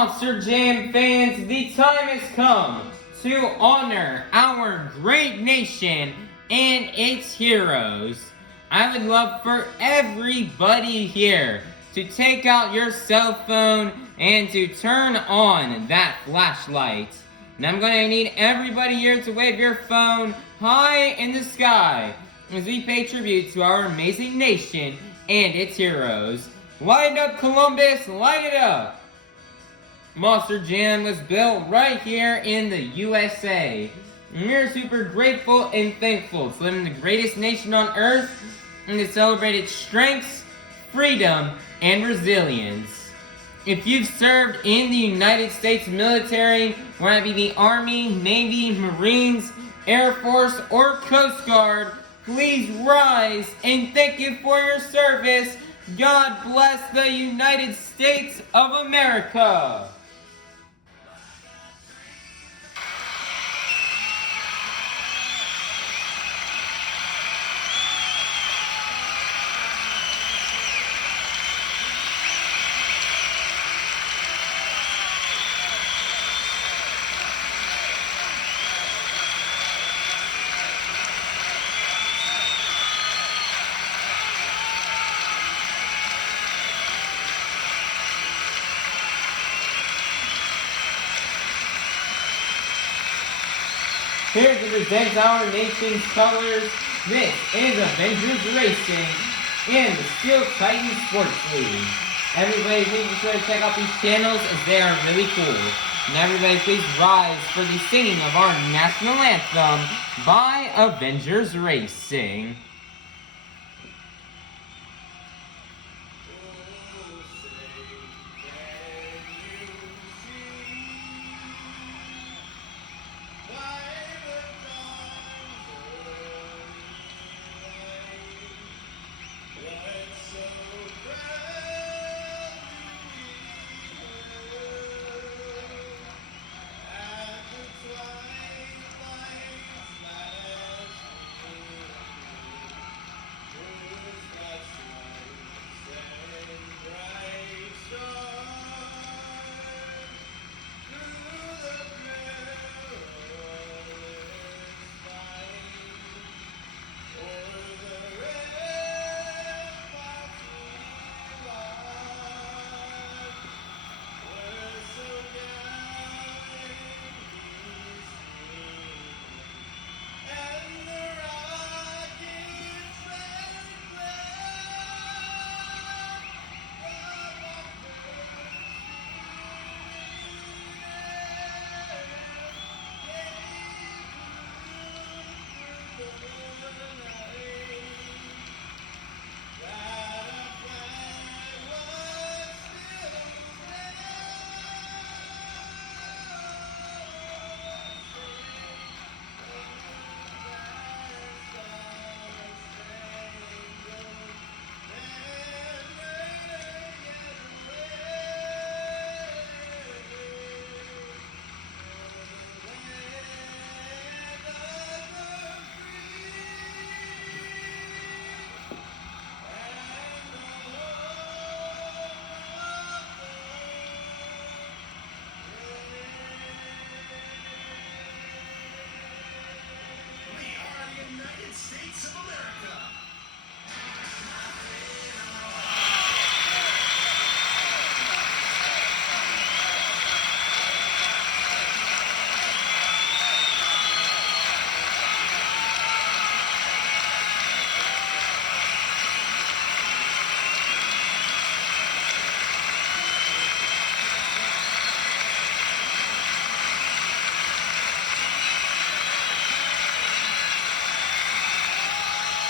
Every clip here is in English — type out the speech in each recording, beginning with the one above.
Monster Jam fans, the time has come to honor our great nation and its heroes. I would love for everybody here to take out your cell phone and to turn on that flashlight. And I'm going to need everybody here to wave your phone high in the sky as we pay tribute to our amazing nation and its heroes. Light up, Columbus, light it up! Monster Jam was built right here in the USA. And we're super grateful and thankful to live in the greatest nation on earth and to celebrate its strengths, freedom, and resilience. If you've served in the United States military, whether it be the Army, Navy, Marines, Air Force, or Coast Guard, please rise and thank you for your service. God bless the United States of America. Here to present our nation's colors, this is Avengers Racing and the Steel Titan Sports League. Everybody please be sure to check out these channels as they are really cool. And everybody please rise for the singing of our national anthem by Avengers Racing.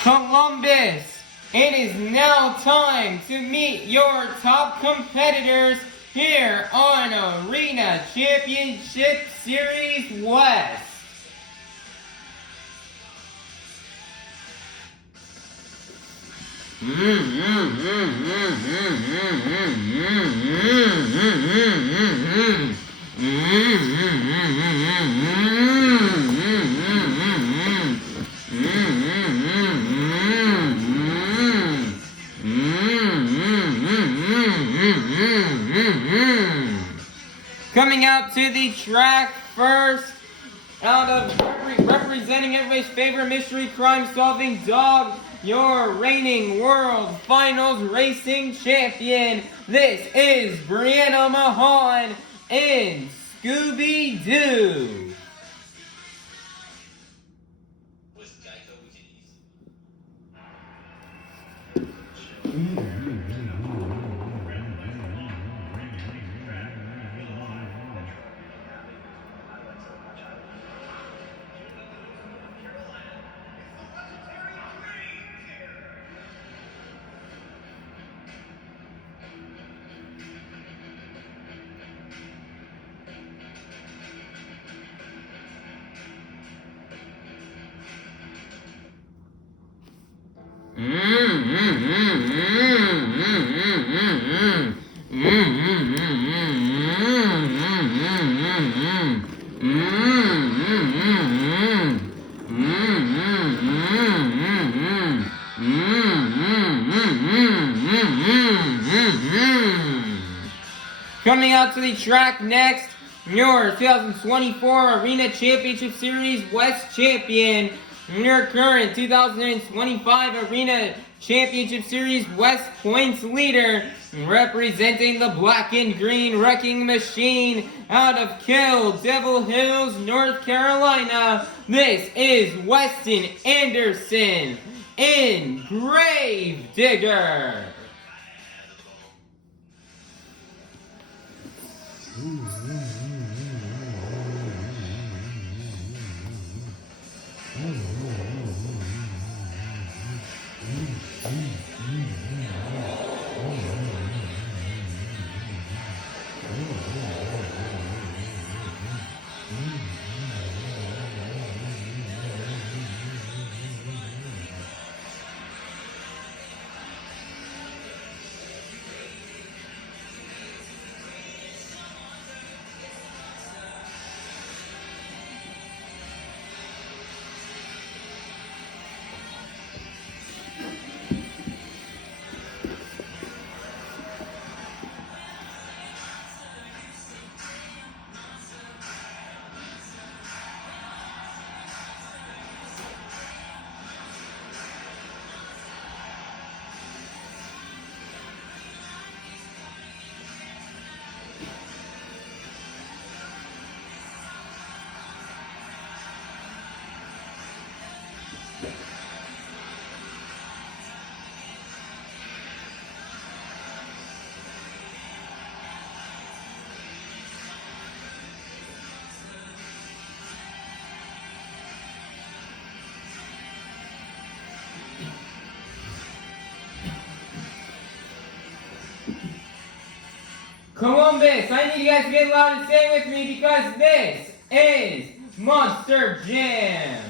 Columbus, it is now time to meet your top competitors here on Arena Championship Series West. Coming out to the track first, out of representing everybody's favorite mystery crime-solving dog, your reigning world finals racing champion. This is Brianna Mahon in Scooby-Doo. Coming out to the track next, your 2024 Arena Championship Series West Champion, your current 2025 Arena Championship Series West Points leader, representing the Black and Green Wrecking Machine out of Kill Devil Hills, North Carolina. This is Weston Anderson in Grave Digger. Columbus, I need you guys to get loud and stay with me because this is Monster Jam.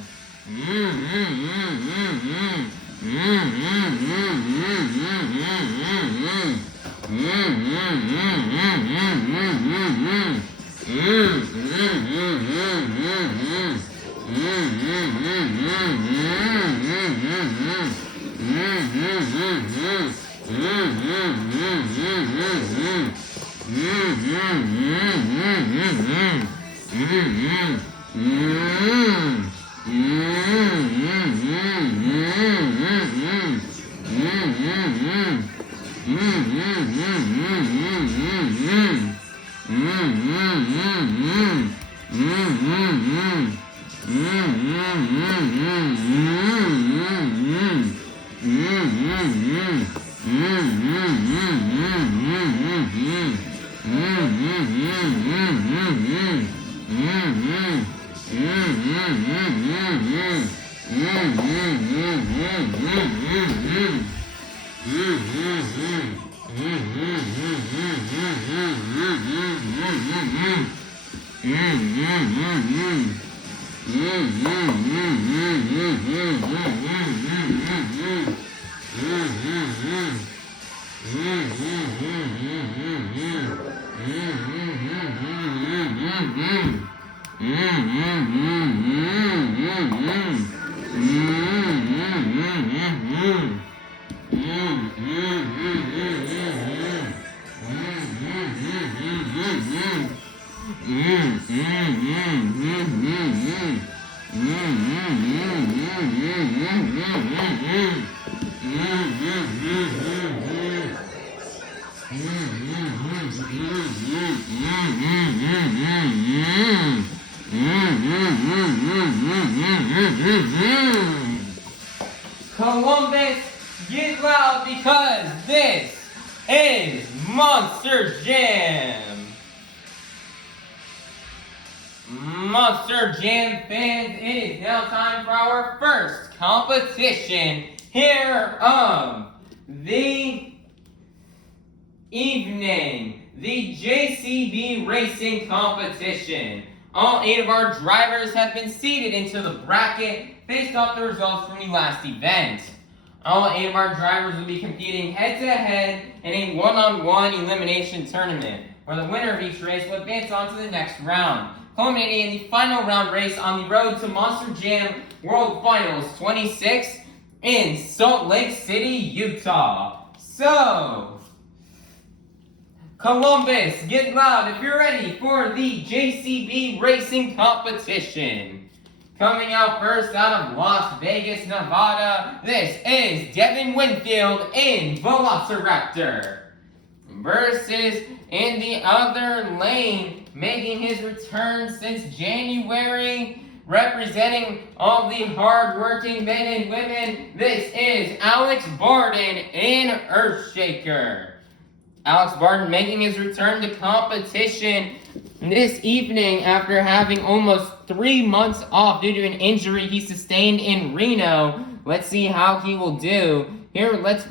Columbus, get loud because this is Monster Jam. Monster Jam fans, it is now time for our first competition here of the evening, the JCB Racing Competition. All 8 of our drivers have been seated into the bracket based off the results from the last event. All 8 of our drivers will be competing head-to-head in a one-on-one elimination tournament, where the winner of each race will advance on to the next round, culminating in the final round race on the road to Monster Jam World Finals 26 in Salt Lake City, Utah. So, Columbus, get loud if you're ready for the JCB Racing Competition. Coming out first out of Las Vegas, Nevada, this is Devin Winfield in Velociraptor. Versus in the other lane, making his return since January, representing all the hard-working men and women, this is Alex Barden in Earthshaker. Alex Barden making his return to competition this evening after having almost 3 months off due to an injury he sustained in Reno. Let's see how he will do. Here, let's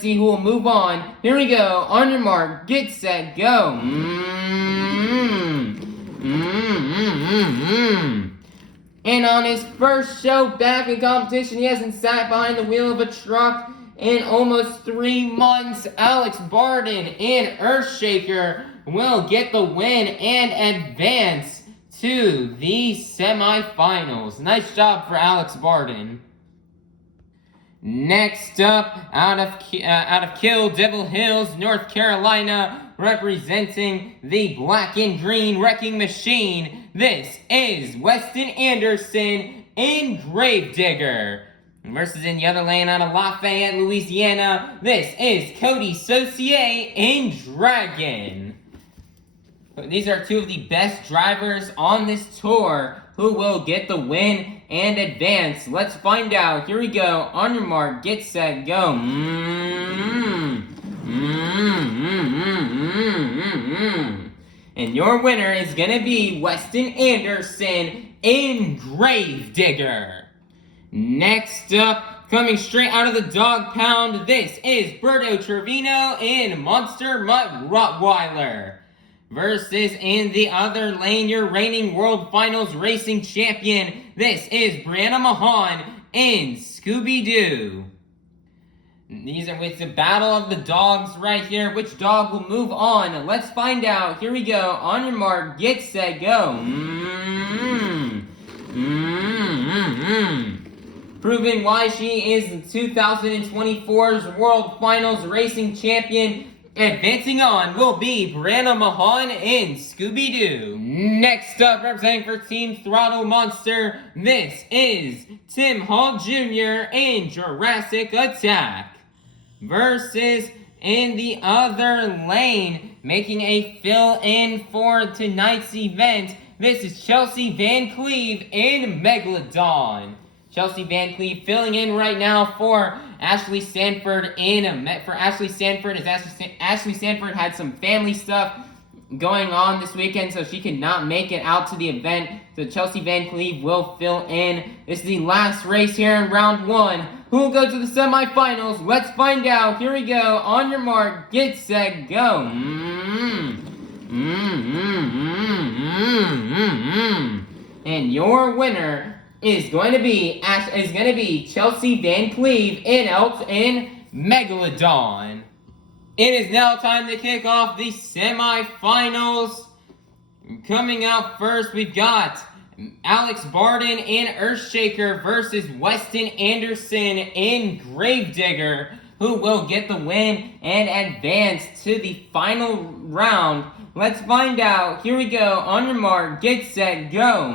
see who will move on. Here we go. On your mark, get set, go. And on his first show back in competition, he hasn't sat behind the wheel of a truck in almost 3 months. Alex Barden in Earthshaker will get the win and advance to the semifinals. Nice job for Alex Barden. Next up, out of Kill Devil Hills, North Carolina, representing the Black and Green Wrecking Machine, this is Weston Anderson in Gravedigger. Versus in the other lane out of Lafayette, Louisiana, this is Coty Saucier in Dragon. These are 2 of the best drivers on this tour who will get the win and advance. Let's find out. Here we go. On your mark, get set, go. And your winner is going to be Weston Anderson in Gravedigger. Next up, coming straight out of the dog pound, this is Berto Trevino in Monster Mutt Rottweiler. Versus in the other lane, your reigning World Finals racing champion, this is Brianna Mahon in Scooby-Doo. It's a battle of the dogs right here. Which dog will move on? Let's find out. Here we go. On your mark, get set, go. Proving why she is the 2024's World Finals Racing Champion. Advancing on will be Brianna Mahon in Scooby-Doo. Next up, representing for Team Throttle Monster, this is Tim Hall Jr. in Jurassic Attack. Versus in the other lane, making a fill-in for tonight's event, this is Chelsea Van Cleve in Megalodon. Chelsea Van Cleve filling in right now for Ashley Sanford Ashley Sanford, as Ashley Sanford had some family stuff going on this weekend, so she could not make it out to the event. So Chelsea Van Cleve will fill in. This is the last race here in round 1. Who will go to the semifinals? Let's find out. Here we go. On your mark, get set, go. And your winner is going to be Chelsea Van Cleve in Megalodon. It is now time to kick off the semifinals. Coming out first, we've got Alex Barden in Earthshaker versus Weston Anderson in Gravedigger, who will get the win and advance to the final round, Let's find out. Here we go. On your mark, get set, go.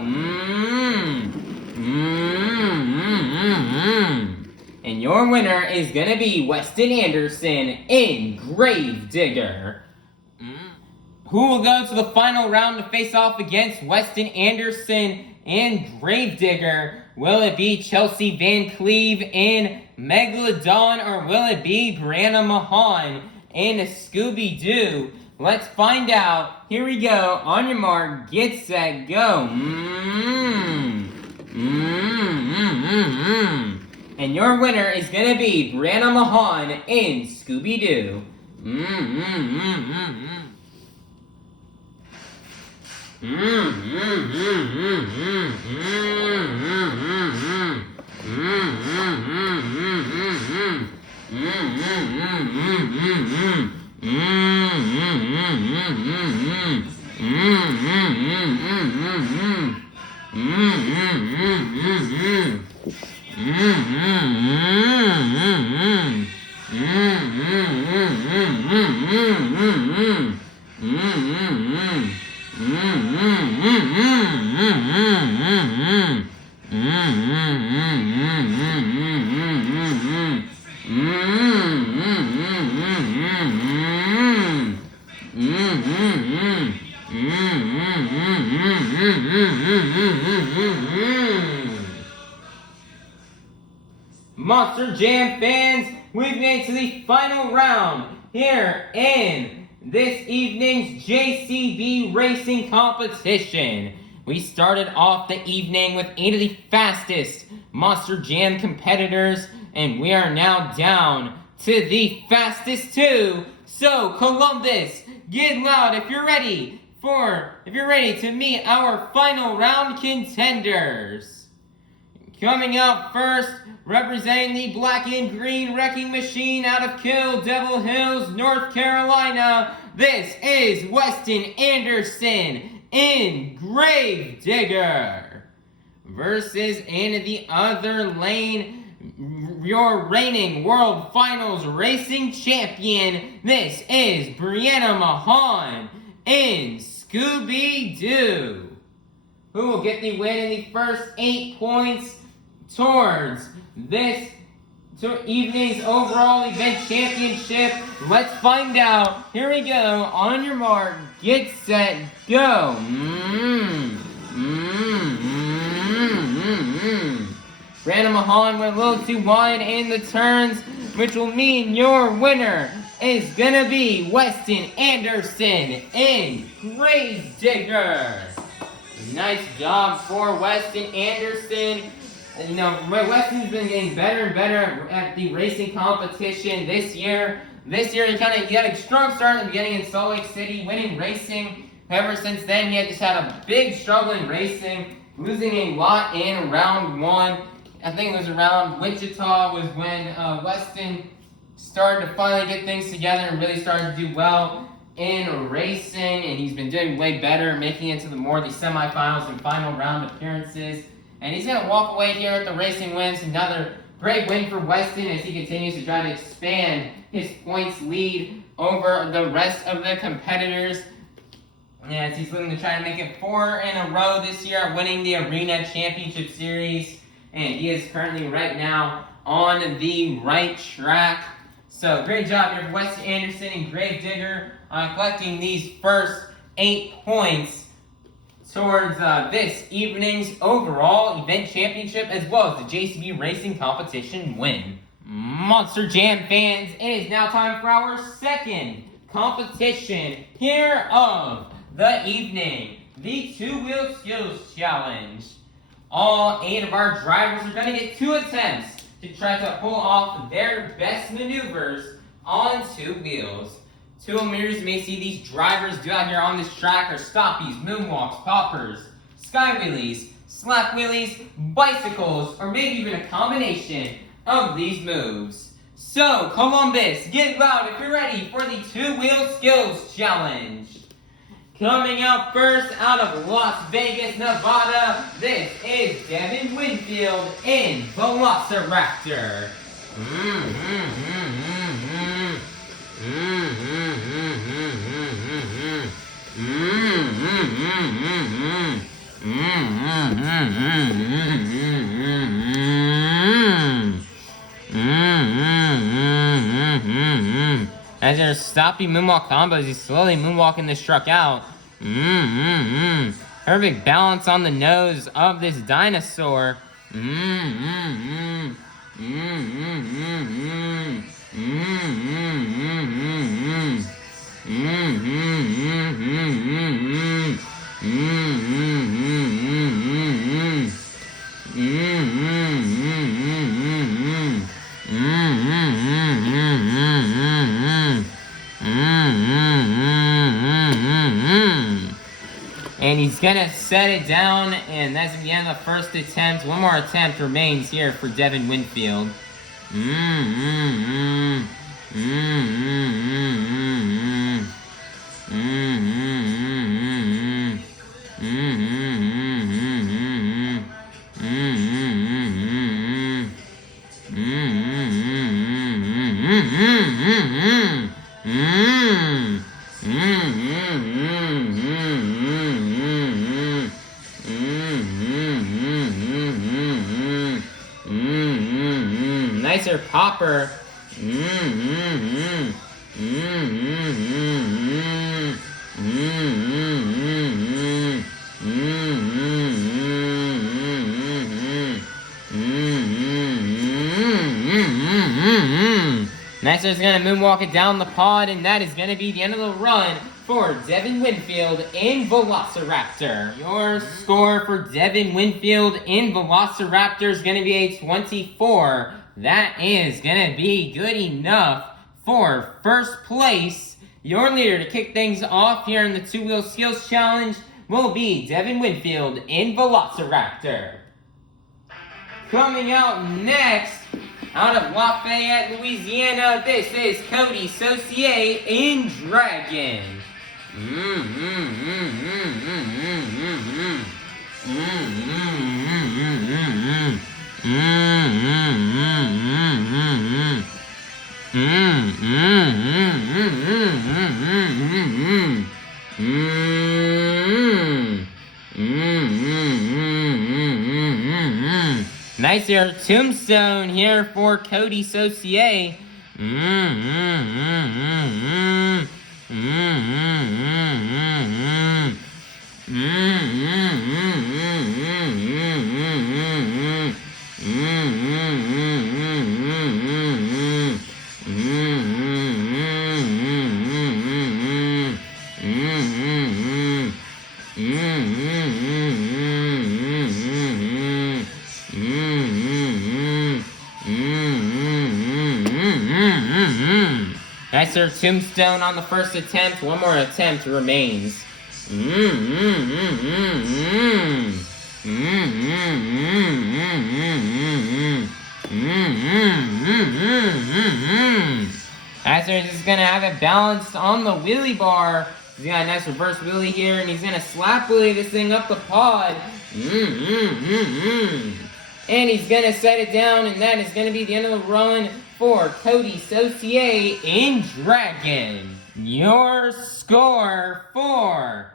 And your winner is gonna be Weston Anderson in Gravedigger. Who will go to the final round to face off against Weston Anderson and Gravedigger? Will it be Chelsea Van Cleve in Megalodon, or will it be Brianna Mahon in Scooby-Doo? Let's find out. Here we go. On your mark, get set, go. And your winner is gonna be Brianna Mahon in Scooby-Doo. Monster Jam fans, we've made it to the final round here in this evening's JCB racing competition. We started off the evening with 8 of the fastest Monster Jam competitors, and we are now down to the fastest 2. So Columbus, get loud if you're ready to meet our final round contenders. Coming up first, representing the black and green wrecking machine out of Kill Devil Hills, North Carolina, this is Weston Anderson in Gravedigger. Versus in the other lane, your reigning World Finals racing champion, this is Brianna Mahon in Scooby-Doo. Who will get the win in the first 8 points towards this evening's overall event championship? Let's find out. Here we go. On your mark, get set, go. Brianna Mahon went a little too wide in the turns, which will mean your winner is gonna be Weston Anderson in Gravedigger. Nice job for Weston Anderson. You know, Weston's been getting better and better at the racing competition this year. This year he had a strong start at the beginning in Salt Lake City, winning racing. Ever since then, he just had a big struggle in racing, losing a lot in round 1. I think it was around Wichita was when Weston started to finally get things together and really started to do well in racing, and he's been doing way better, making it to the semifinals and final round appearances. And he's going to walk away here with the racing wins. Another great win for Weston as he continues to try to expand his points lead over the rest of the competitors. As he's looking to try to make it 4 in a row this year, winning the Arena Championship Series. And he is currently right now on the right track. So great job here for Weston Anderson and Gravedigger on collecting these first 8 points towards this evening's overall event championship, as well as the JCB Racing competition win. Monster Jam fans, it is now time for our second competition here of the evening, the Two-Wheel Skills Challenge. All 8 of our drivers are going to get 2 attempts to try to pull off their best maneuvers on 2 wheels. 2 maneuvers you may see these drivers do out here on this track are stoppies, moonwalks, poppers, sky wheelies, slap wheelies, bicycles, or maybe even a combination of these moves. So, Columbus, get loud if you're ready for the Two-Wheel Skills Challenge. Coming out first out of Las Vegas, Nevada, this is Devin Winfield in Velociraptor. As they're stopping moonwalk combos, he's slowly moonwalking this truck out. Perfect balance on the nose of this dinosaur. And he's gonna set it down, and that's the end of the first attempt. One more attempt remains here for Devin Winfield. Nicer popper. Nicer's gonna moonwalk it down the pod, and that is gonna be the end of the run for Devin Winfield in Velociraptor. Your score for Devin Winfield in Velociraptor is gonna be a 24. That is gonna be good enough for first place. Your leader to kick things off here in the two-wheel skills challenge will be Devin Winfield in Velociraptor. Coming out next, out of Lafayette, Louisiana, this is Coty Saucier in Dragon. Nice here, tombstone here for Coty Saucier. Nice sir, tombstone on the first attempt. One more attempt remains. Nicer is gonna have it balanced on the wheelie bar. He's got a nice reverse wheelie here, and he's gonna slap wheelie this thing up the pod. And he's gonna set it down, and that is gonna be the end of the run for Coty Saucier in Dragon. Your score for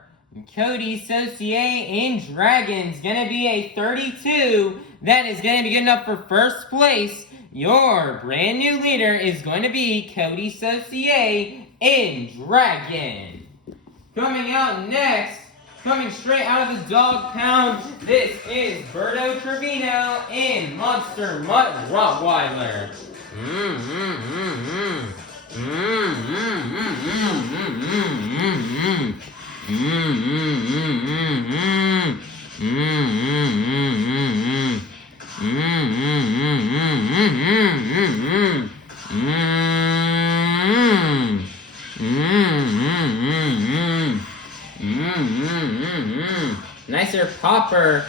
Coty Saucier in Dragon is gonna be a 32. That is gonna be good enough for first place. Your brand new leader is going to be Coty Saucier in Dragon. Coming out next, coming straight out of the dog pound, this is Berto Trevino in Monster Mutt Rottweiler. Nicer popper.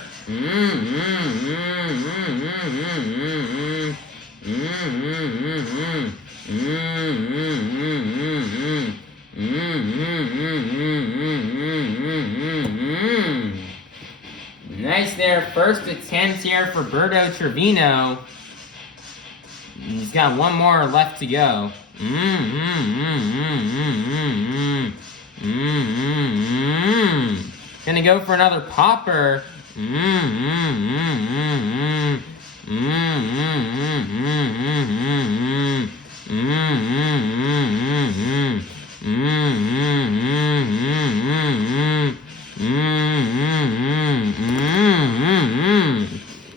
Nice there, first attempt here for Berto Trevino. He's got one more left to go. Gonna go for another popper.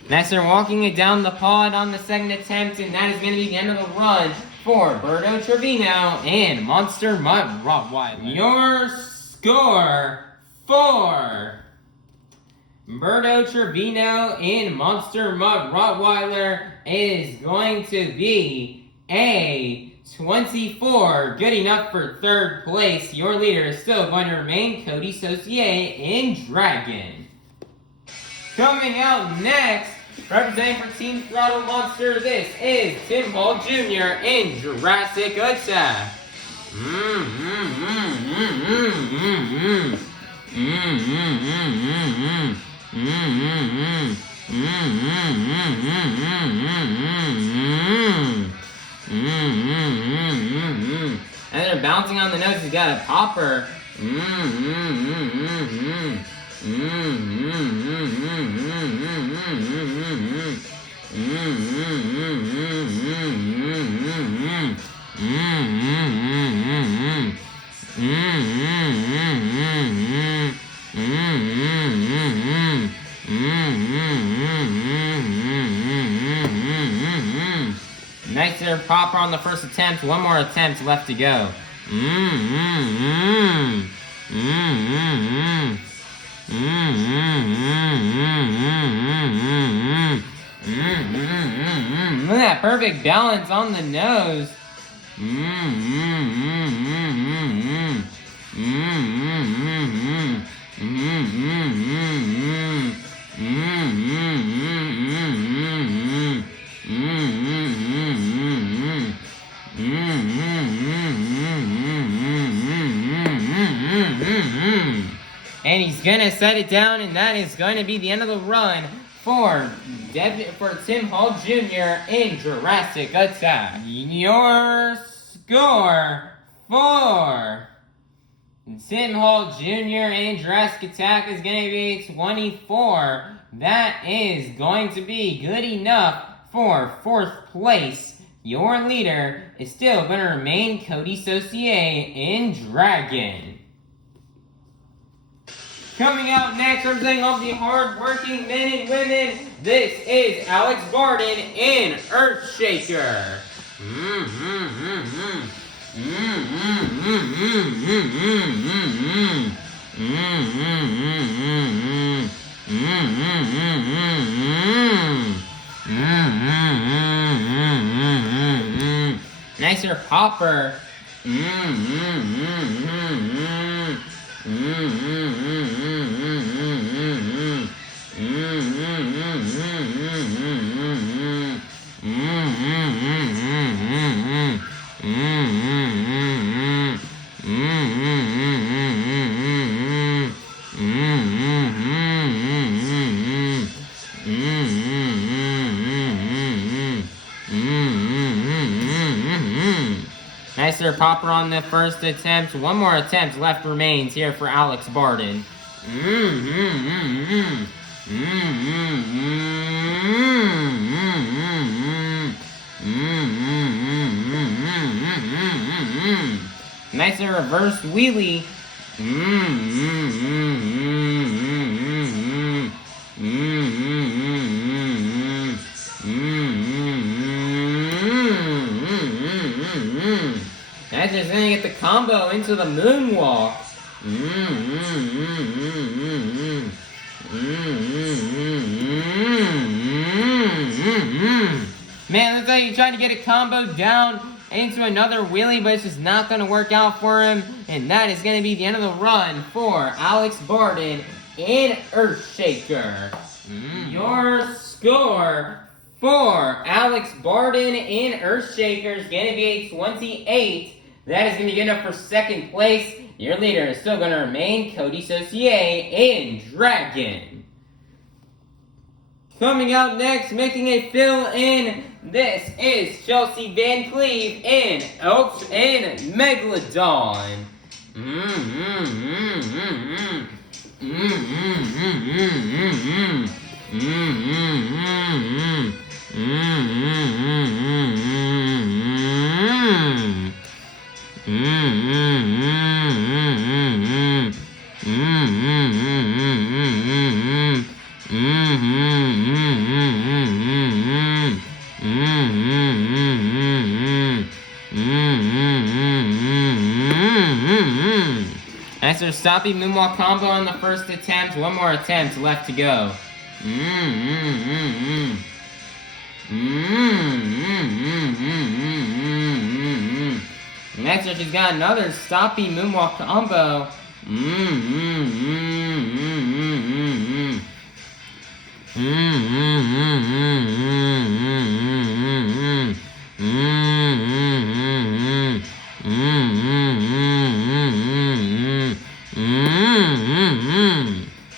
Next, they're walking it down the pod on the second attempt, and that is going to be the end of the run for Berto, Trevino, and Monster Mutt Rottweiler. Your score for Berto, Trevino, and Monster Mutt Rottweiler is going to be a 24. Good enough for third place. Your leader is still going to remain Coty, Saucier, and Dragon. Coming out next, representing for Team Throttle Monster, this is Tim Hall Jr. in Jurassic Attack. And they're bouncing on the nose. He's got a popper. Nice there, popper on the first attempt. One more attempt left to go. Look at that perfect balance on the nose. And he's gonna set it down, and that is going to be the end of the run for Devin, for Tim Hall Jr. in Jurassic Attack. Your score for Tim Hall Jr. in Jurassic Attack is going to be 24. That is going to be good enough for fourth place. Your leader is still going to remain Coty, Saucier, in Dragon. Coming out next, representing all the hard-working men and women, this is Alex Barden in Earthshaker. Nicer popper. Nicer popper on the first attempt. One more attempt left remains here for Alex Barden. Nicer reverse wheelie. That's just gonna get the combo into the moonwalk. Man, looks like he tried to get a combo down into another wheelie, but it's just not gonna work out for him. And that is gonna be the end of the run for Alex Barden in Earthshaker. Your score for Alex Barden in Earthshaker is gonna be a 28. That is going to be good enough for second place. Your leader is still going to remain Coty, Saucier, in Dragon. Coming out next, making a fill-in, this is Chelsea Van Cleve in Megalodon. That's our stopping moonwalk combo on the first attempt. One more attempt left to go. Next, she's got another stopping moonwalk combo.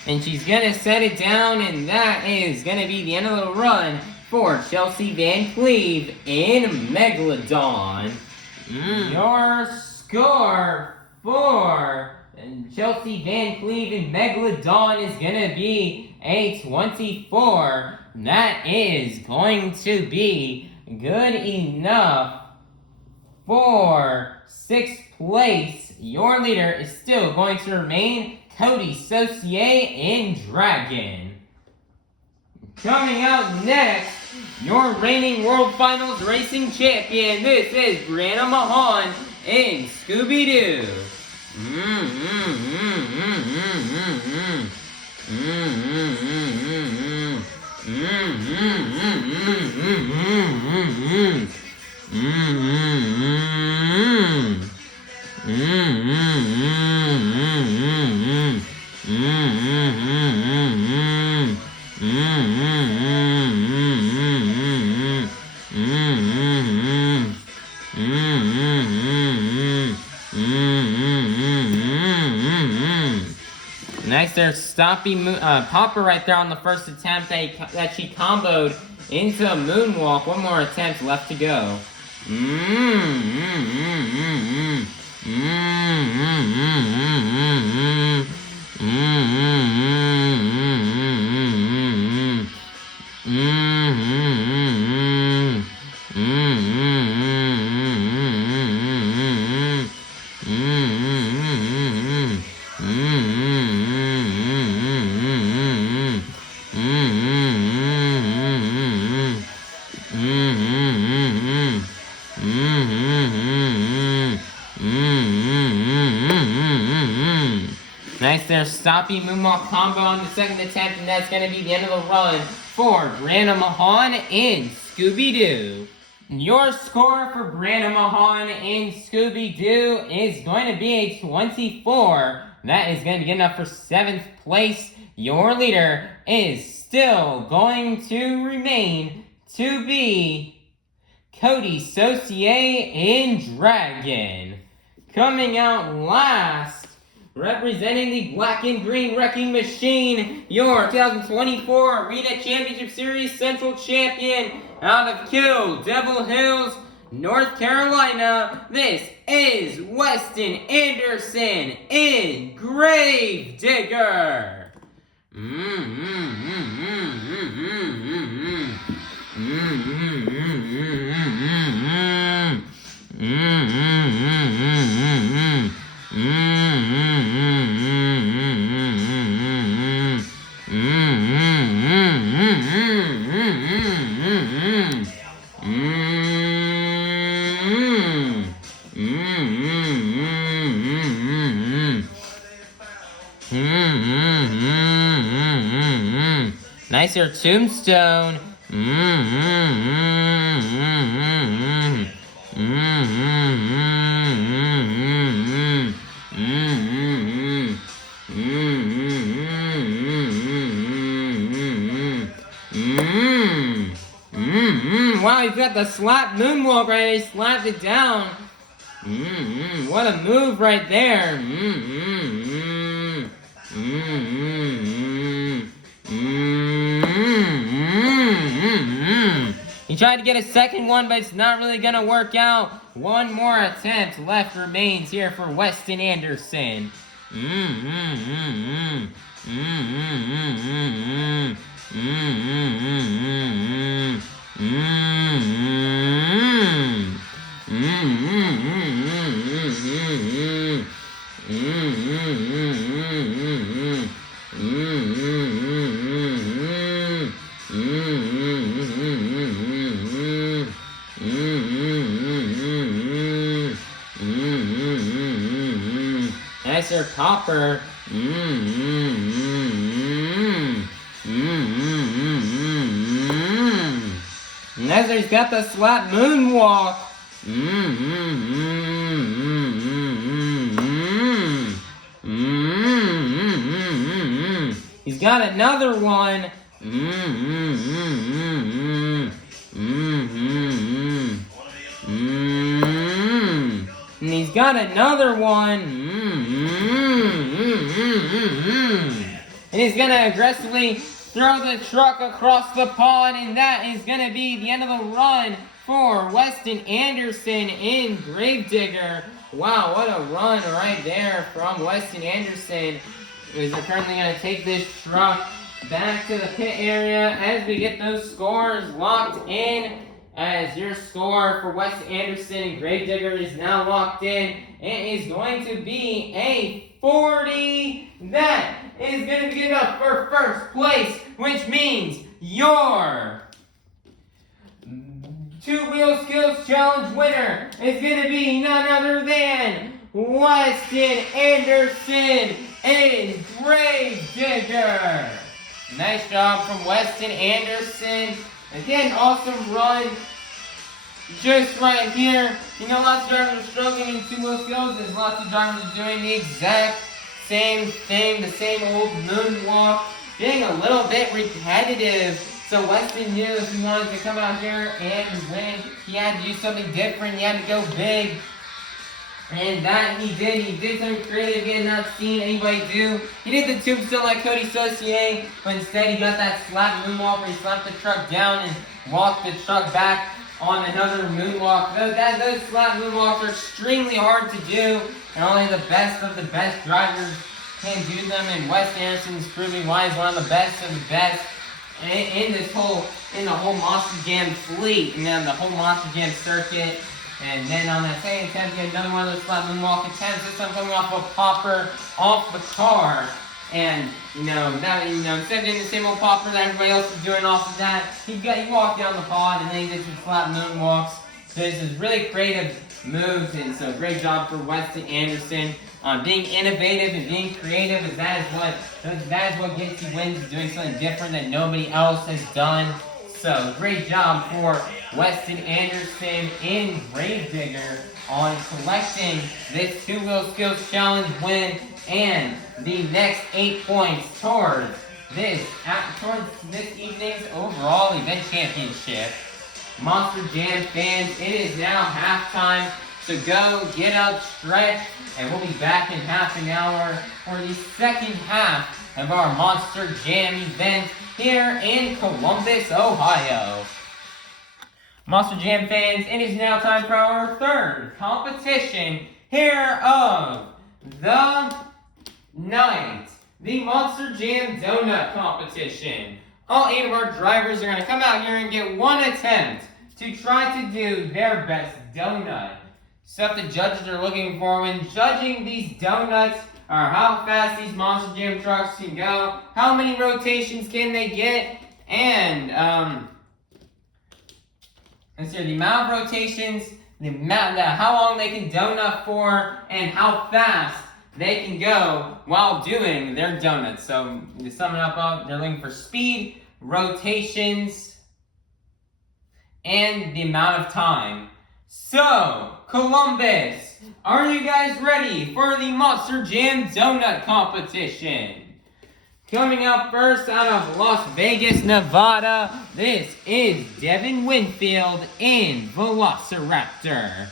And she's gonna set it down, and that is gonna be the end of the run for Chelsea Van Cleve in Megalodon. Your score for Chelsea Van Cleve in Megalodon is gonna be a 24. That is going to be good enough for 6th place. Your leader is still going to remain Coty, Saucier, and Dragon. Coming out next, your reigning World Finals Racing Champion. This is Brianna Mahon in Scooby-Doo. Next, there's stopping Popper right there on the first attempt that she comboed into a moonwalk. One more attempt left to go. Nice there, stopping moonwalk combo on the second attempt, and that's going to be the end of the run for Brianna Mahon in Scooby-Doo. Your score for Brianna Mahon in Scooby-Doo is going to be a 24. That is going to be good enough for 7th place. Your leader is still going to remain to be Coty, Saucier, and Dragon. Coming out last, representing the Black and Green Wrecking Machine, your 2024 Arena Championship Series Central Champion out of Kill Devil Hills, North Carolina. This is Weston Anderson in Grave Digger. Nice here, Tombstone. Wow, he's got the slap moonwalk right there. He slapped it down. What a move right there. He tried to get a second one, but it's not really going to work out. One more attempt left remains here for Weston Anderson. another popper. Next, he's got the slap moonwalk. He's got another one. And he's got another one. And he's gonna aggressively throw the truck across the pond, and that is gonna be the end of the run for Weston Anderson in Gravedigger. Wow, what a run right there from Weston Anderson. Is currently gonna take this truck back to the pit area as we get those scores locked in. As your score for Weston Anderson and Gravedigger is now locked in, it is going to be a 40. That is going to be good enough for first place, which means your two-wheel skills challenge winner is going to be none other than Weston Anderson in Gravedigger. Nice job from Weston Anderson. Again, awesome run. Just right here. You know, lots of drivers are struggling in two-wheel skills. There's lots of drivers are doing the exact same thing, the same old moonwalk, getting a little bit repetitive. So Weston knew if he wanted to come out here and win, he had to do something different. He had to go big. And that he did. He did something creative he had not seen anybody do. He did the tombstone like Coty Saucier, but instead he got that slap moonwalk where he slapped the truck down and walked the truck back on another moonwalk. Those slap moonwalks are extremely hard to do, and only the best of the best drivers can do them. And Wes Anderson is proving why he's one of the best of the best in the whole Monster Jam fleet, and then the whole Monster Jam circuit. And then on that same attempt, he had another one of those slap moonwalk attempts. This one coming off a popper off the car. And, instead of doing the same old popper that everybody else was doing off of that, he walked down the pod and then he did some slap moonwalks. So this is really creative moves, and so great job for Weston Anderson. Being innovative and being creative, that is what gets you wins, is doing something different that nobody else has done. So great job for Weston Anderson in Gravedigger on collecting this two-wheel skills challenge win and the next 8 points towards this evening's overall event championship. Monster Jam fans, it is now halftime, so go get up, stretch, and we'll be back in half an hour for the second half of our Monster Jam event here in Columbus, Ohio. Monster Jam fans, it is now time for our third competition here of the night, the Monster Jam Donut Competition. All 8 of our drivers are going to come out here and get one attempt to try to do their best donut. Stuff the judges are looking for when judging these donuts are how fast these Monster Jam trucks can go, how many rotations can they get, and the amount of rotations, how long they can donut for, and how fast they can go while doing their donuts. So to sum it up, they're looking for speed, rotations, and the amount of time. So, Columbus, are you guys ready for the Monster Jam Donut Competition? Coming up first out of Las Vegas, Nevada, this is Devin Winfield in Velociraptor.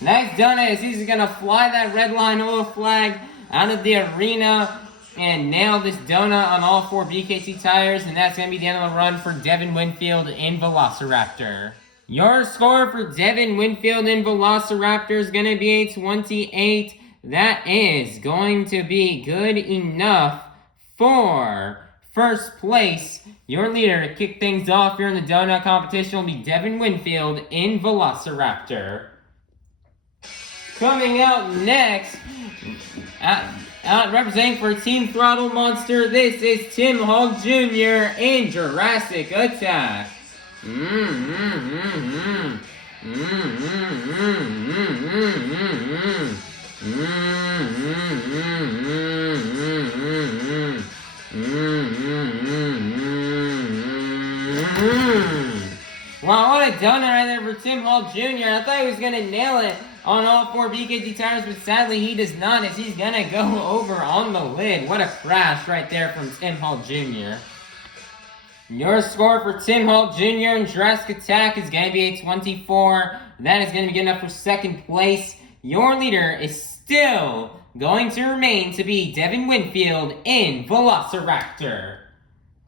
Nice donut as he's gonna fly that red line oil flag out of the arena and nail this donut on all 4 BKT tires, and that's gonna be the end of the run for Devin Winfield in Velociraptor. Your score for Devin Winfield in Velociraptor is gonna be a 28. That is going to be good enough for first place. Your leader to kick things off here in the donut competition will be Devin Winfield in Velociraptor. Coming out next, representing for Team Throttle Monster, this is Tim Hall Jr. in Jurassic Attack. Wow, what a donut right there for Tim Hall Jr. I thought he was going to nail it on all 4 BKT tires, but sadly he does not, as he's going to go over on the lid. What a crash right there from Tim Hall Jr. Your score for Tim Hall Jr. in Jurassic Attack is going to be a 24. That is going to be good enough for second place. Your leader is still going to remain to be Devin Winfield in Velociraptor.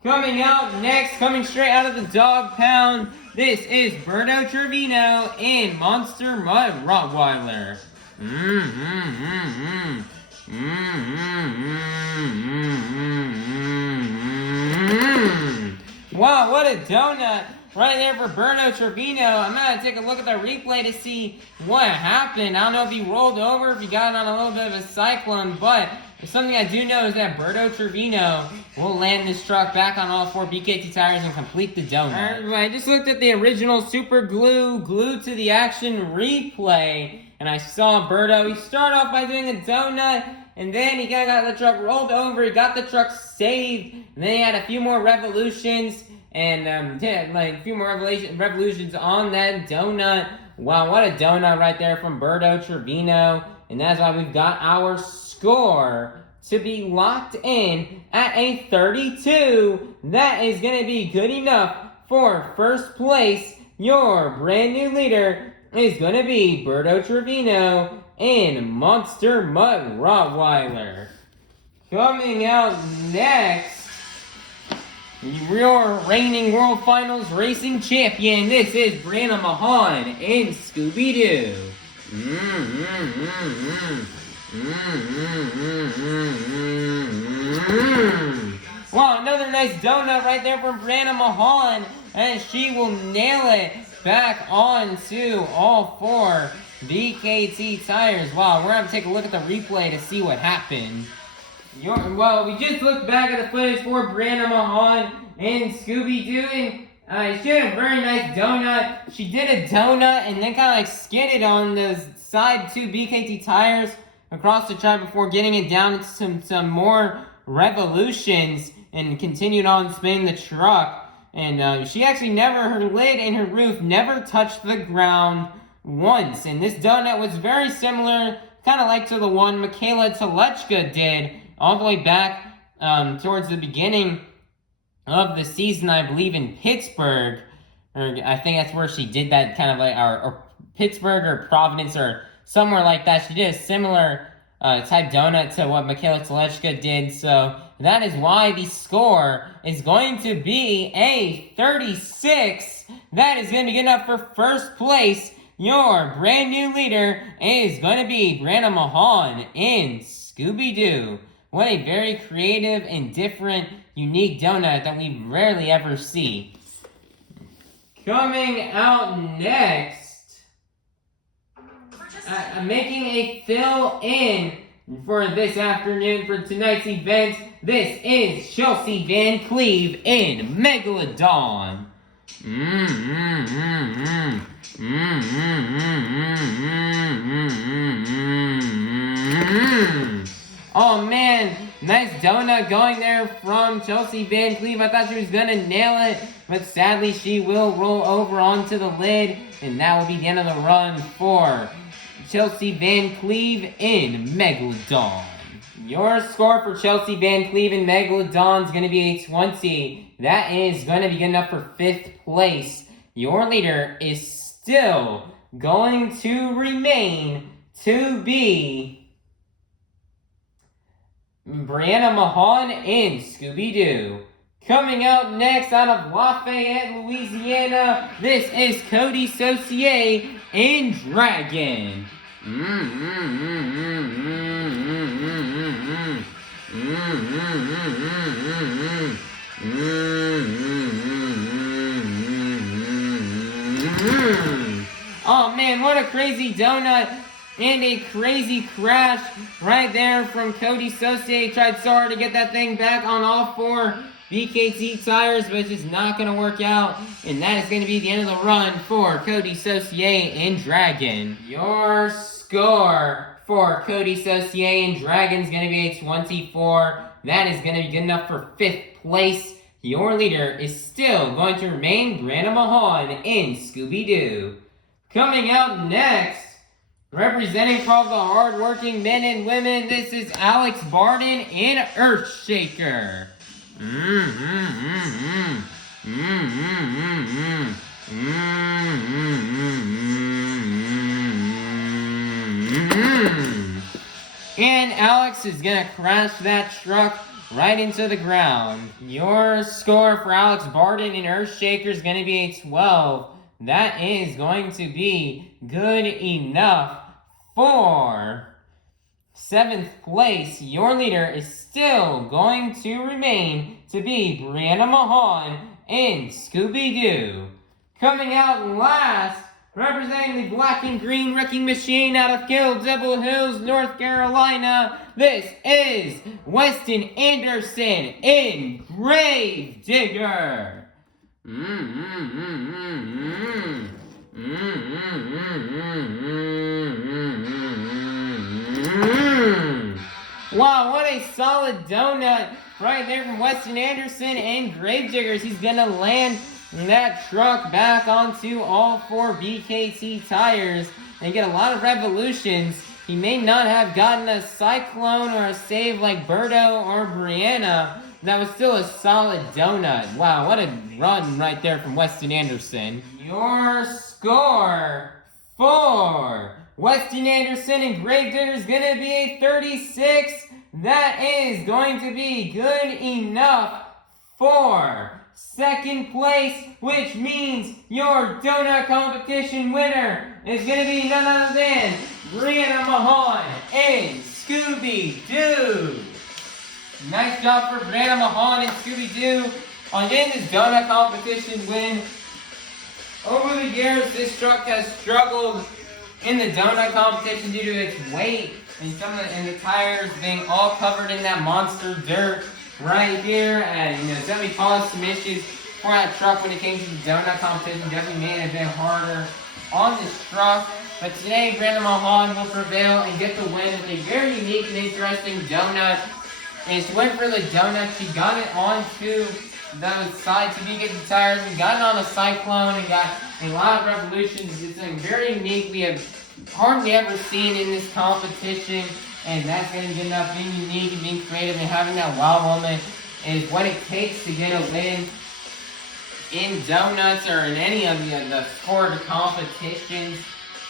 Coming out next, coming straight out of the dog pound, this is Berto Trevino in Monster Mutt Rottweiler. Wow, what a donut right there for Berto Trevino. I'm going to take a look at the replay to see what happened. I don't know if he rolled over, if he got on a little bit of a cyclone, but something I do know is that Berto Trevino will land this truck back on all 4 BKT tires and complete the donut. Alright, I just looked at the original super glued to the action replay, and I saw Berto. He started off by doing a donut, and then he got the truck rolled over, he got the truck saved, and then he had a few more revolutions, and a few more revolutions on that donut. Wow, what a donut right there from Berto Trevino, and that's why we've got our score to be locked in at a 32. That is going to be good enough for first place. Your brand new leader is going to be Berto Trevino in Monster Mutt Rottweiler. Coming out next, your reigning World Finals racing champion. This is Brianna Mahon in Scooby-Doo. Wow, another nice donut right there from Brianna Mahon, and she will nail it back onto all 4 BKT tires. Wow, we're going to take a look at the replay to see what happened. Well, we just looked back at the footage for Brianna Mahon in Scooby-Doo, and she had a very nice donut. She did a donut and then kind of like skidded on the side 2 BKT tires across the track before getting it down to some more revolutions and continued on spinning the truck. And she actually her lid and her roof never touched the ground once. And this donut was very similar, kind of like to the one Michaela Telechka did all the way back towards the beginning of the season, I believe in Pittsburgh. Or I think that's where she did that kind of like, or Pittsburgh or Providence or somewhere like that. She did a similar type donut to what Michaela Telechka did. So that is why the score is going to be a 36. That is going to be good enough for first place. Your brand new leader is going to be Brianna Mahon in Scooby-Doo. What a very creative and different, unique donut that we rarely ever see. Coming out next, making a fill-in for this afternoon for tonight's event, this is Chelsea Van Cleve in Megalodon. Oh man, nice donut going there from Chelsea Van Cleve. I thought she was going to nail it, but sadly she will roll over onto the lid, and that will be the end of the run for Chelsea Van Cleve in Megalodon. Your score for Chelsea Van Cleve in Megalodon is going to be a 20. That is going to be good enough for 5th place. Your leader is still going to remain to be Brianna Mahon in Scooby-Doo. Coming out next out of Lafayette, Louisiana, this is Coty Saucier in Dragon. Oh man, what a crazy donut And a crazy crash right there from Coty Saucier. Tried so hard to get that thing back on all 4 BKT tires, but it's just not going to work out. And that is going to be the end of the run for Coty Saucier and Dragon. Your score for Coty Saucier and Dragon is going to be a 24. That is going to be good enough for 5th place. Your leader is still going to remain Brianna Mahon in Scooby-Doo. Coming out next, representing for all the hard-working men and women, this is Alex Barden in Earthshaker. And Alex is gonna crash that truck right into the ground. Your score for Alex Barden in Earthshaker is gonna be a 12. That is going to be good enough for 7th place. Your leader is still going to remain to be Brianna Mahon in Scooby-Doo. Coming out last, representing the black and green wrecking machine out of Devil Hills, North Carolina, this is Weston Anderson in Gravedigger. Wow, what a solid donut right there from Weston Anderson and Gravediggers. He's gonna land that truck back onto all 4 BKT tires and get a lot of revolutions. He may not have gotten a cyclone or a save like Berto or Brianna. That was still a solid donut. Wow, what a run right there from Weston Anderson. Your score for Weston Anderson and Gravedigger is going to be a 36. That is going to be good enough for 2nd place, which means your donut competition winner is going to be none other than Brianna Mahon in Scooby-Doo. Nice job for Brianna Mahon and Scooby-Doo on getting this donut competition win. Over the years, this truck has struggled in the donut competition due to its weight and the tires being all covered in that monster dirt right here. And it's definitely caused some issues for that truck when it came to the donut competition. Definitely made it a bit harder on this truck. But today, Brianna Mahon will prevail and get the win with a very unique and interesting donut. And she went for the donut. She got it onto the side to get the tires and got it on a cyclone and got a lot of revolutions. It's something very unique we have hardly ever seen in this competition, and that's going to be good enough. Being unique and being creative and having that wow moment is what it takes to get a win in donuts or in any of the sport competitions.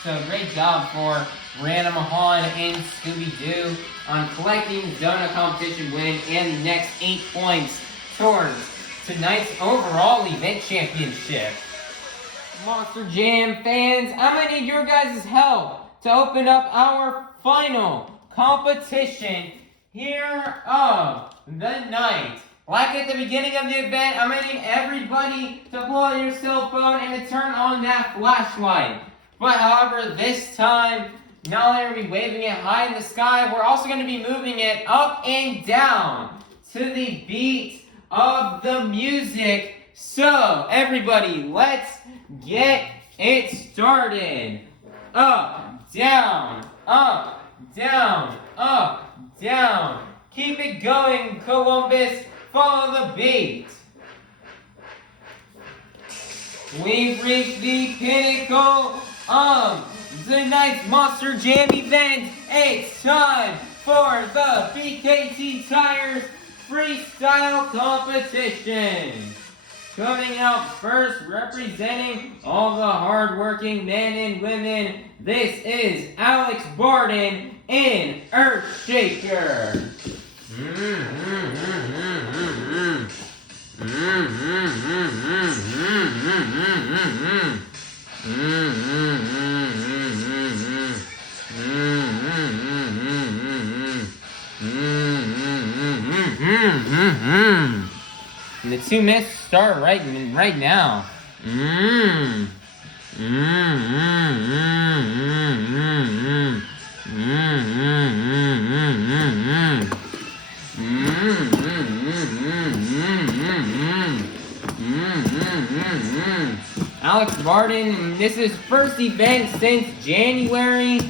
So great job for Brianna Mahon and Scooby-Doo on collecting the donut competition win and the next 8 points towards tonight's overall event championship. Monster Jam fans, I'm going to need your guys' help to open up our final competition here of the night. Like at the beginning of the event, I'm going to need everybody to pull out your cell phone and to turn on that flashlight. But however, this time, not only are we waving it high in the sky, we're also going to be moving it up and down to the beat of the music. So, everybody, let's get it started. Up, down, up, down, up, down. Keep it going, Columbus. Follow the beat. We've reached the pinnacle of tonight's Monster Jam event. It's time for the BKT Tires Freestyle Competition. Coming out first, representing all the hard-working men and women, this is Alex Barden in Earthshaker. And the 2 minutes start right now. Borden. This is his first event since January.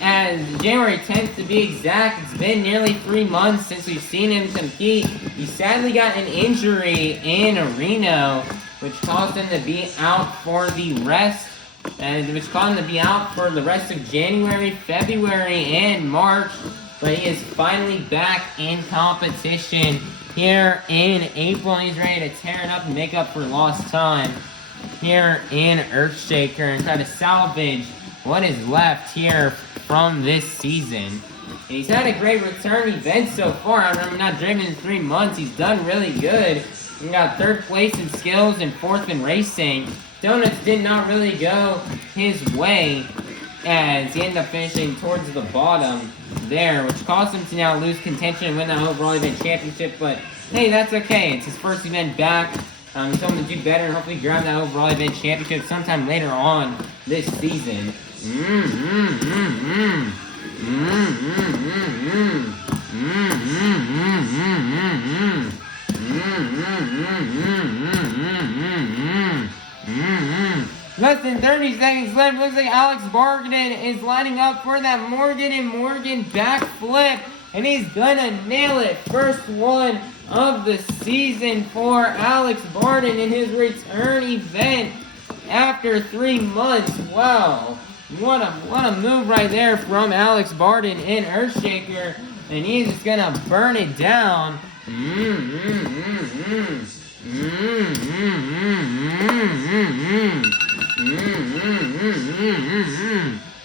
As January 10th to be exact. It's been nearly 3 months since we've seen him compete. He sadly got an injury in Reno, which caused him to be out for the rest of January, February, and March. But he is finally back in competition here in April. He's ready to tear it up and make up for lost time here in Earthshaker and try to salvage what is left here from this season. And he's had a great return event so far. I remember not driven in 3 months. He's done really good. He got 3rd place in skills and 4th in racing. Donuts did not really go his way as he ended up finishing towards the bottom there, which caused him to now lose contention and win the overall event championship. But hey, that's okay. It's his first event back. He's hoping to do better and hopefully grab that overall event championship sometime later on this season. Less than 30 seconds left. Looks like Alex Borden is lining up for that Morgan & Morgan backflip. And he's gonna nail it. First one of the season for Alex Borden in his return event after 3 months. Wow. What a move right there from Alex Borden in Earthshaker. And he's just gonna burn it down.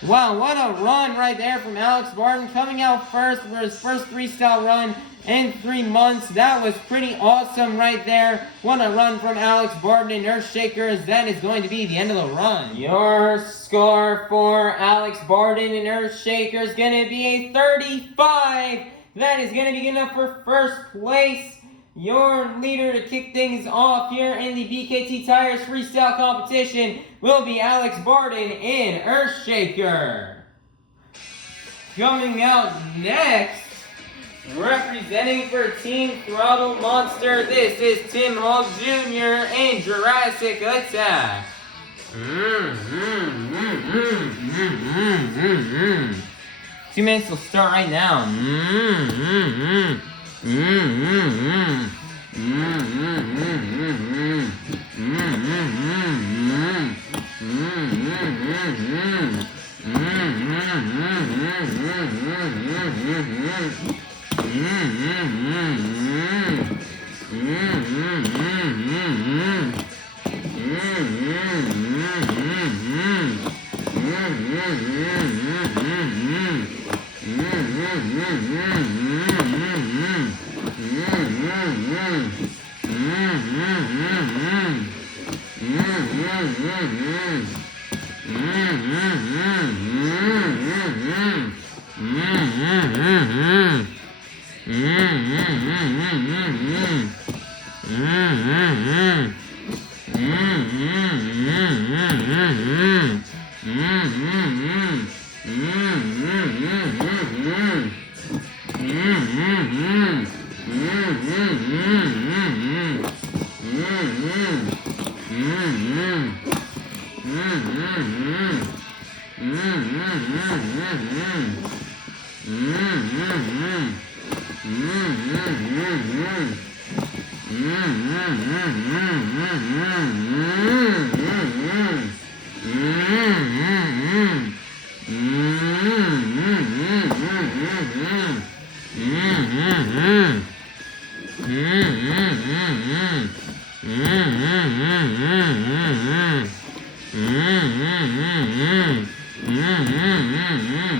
Wow, what a run right there from Alex Borden, coming out first for his first freestyle run in 3 months. That was pretty awesome right there. What a run from Alex Borden in Earthshaker, as that is going to be the end of the run. Your score for Alex Borden in Earthshaker is going to be a 35. That is going to be good enough for first place. Your leader to kick things off here in the BKT Tires Freestyle Competition will be Alex Borden in Earthshaker. Coming out next, representing for Team Throttle Monster, this is Tim Hall Jr. in Jurassic Attack. 2 minutes will start right now.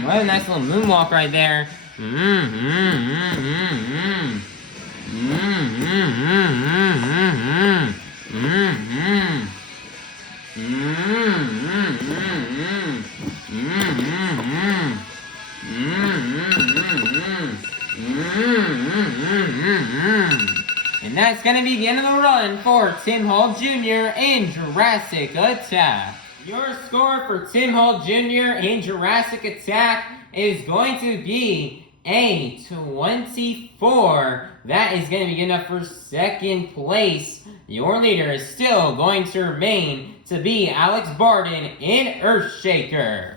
What a nice little moonwalk right there. And that's going to be the end of the run for Tim Hall Jr. in Jurassic Attack. Your score for Tim Hall Jr. in Jurassic Attack is going to be a 24. That is going to be good enough for second place. Your leader is still going to remain to be Alex Barden in Earthshaker.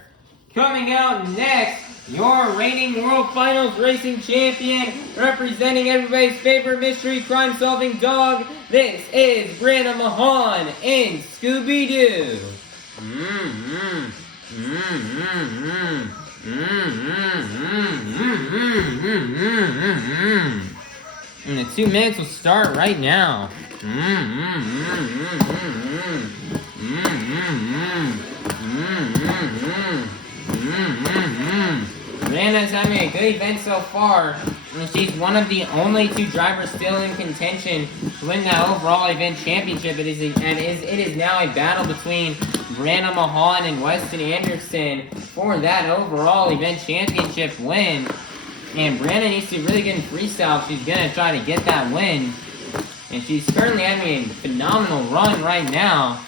Coming out next, your reigning World Finals Racing Champion, representing everybody's favorite mystery crime-solving dog, this is Brianna Mahon in Scooby-Doo. And the 2 minutes will start right now. Brianna's having a good event so far. And she's one of the only 2 drivers still in contention to win that overall event championship. It is now a battle between Brianna Mahon and Weston Anderson for that overall event championship win. And Brianna needs to really get in freestyle if she's going to try to get that win. And she's currently having a phenomenal run right now.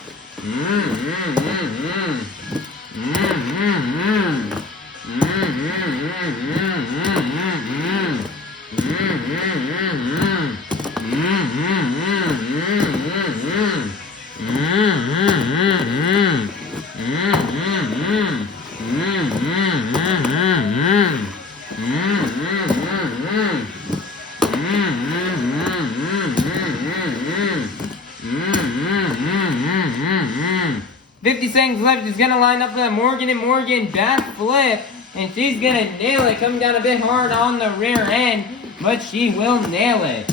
Seconds left. She's gonna line up for the Morgan & Morgan back flip, and she's gonna nail it. Coming down a bit hard on the rear end, but she will nail it.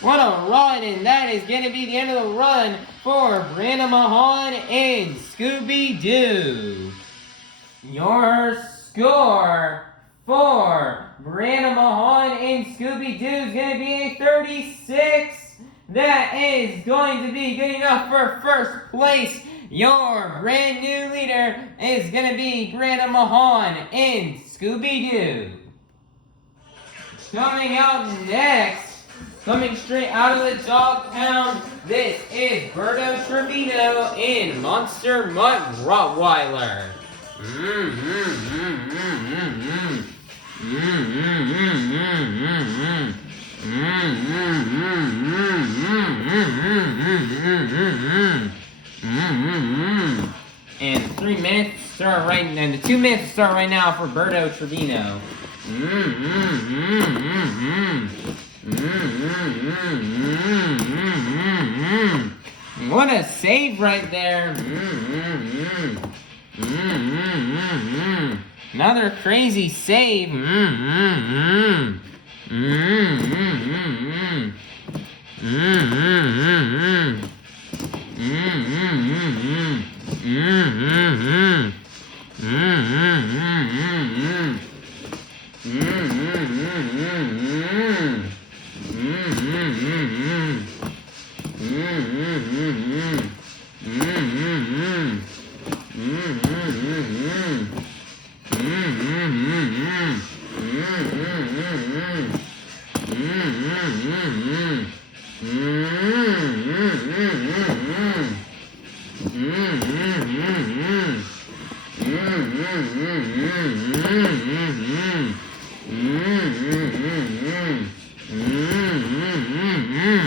What a run, and that is going to be the end of the run for Brianna Mahon in Scooby-Doo. Your score for Brianna Mahon in Scooby-Doo is going to be a 36. That is going to be good enough for first place. Your brand new leader is going to be Brianna Mahon in Scooby-Doo. Coming out next, coming straight out of the dog pound, this is Berto Trevino in Monster Mutt Rottweiler. And 3 minutes start right, and the 2 minutes start right now for Berto Trevino. What a save right there. Another crazy save.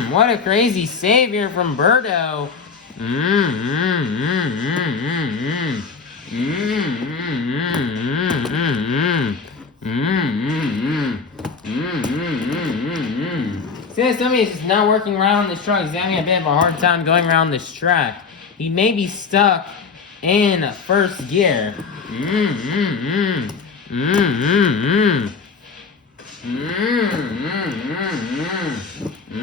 What a crazy save here from Berto. Since somebody's just not working around this truck, he's having a bit of a hard time going around this track. He may be stuck in first gear. And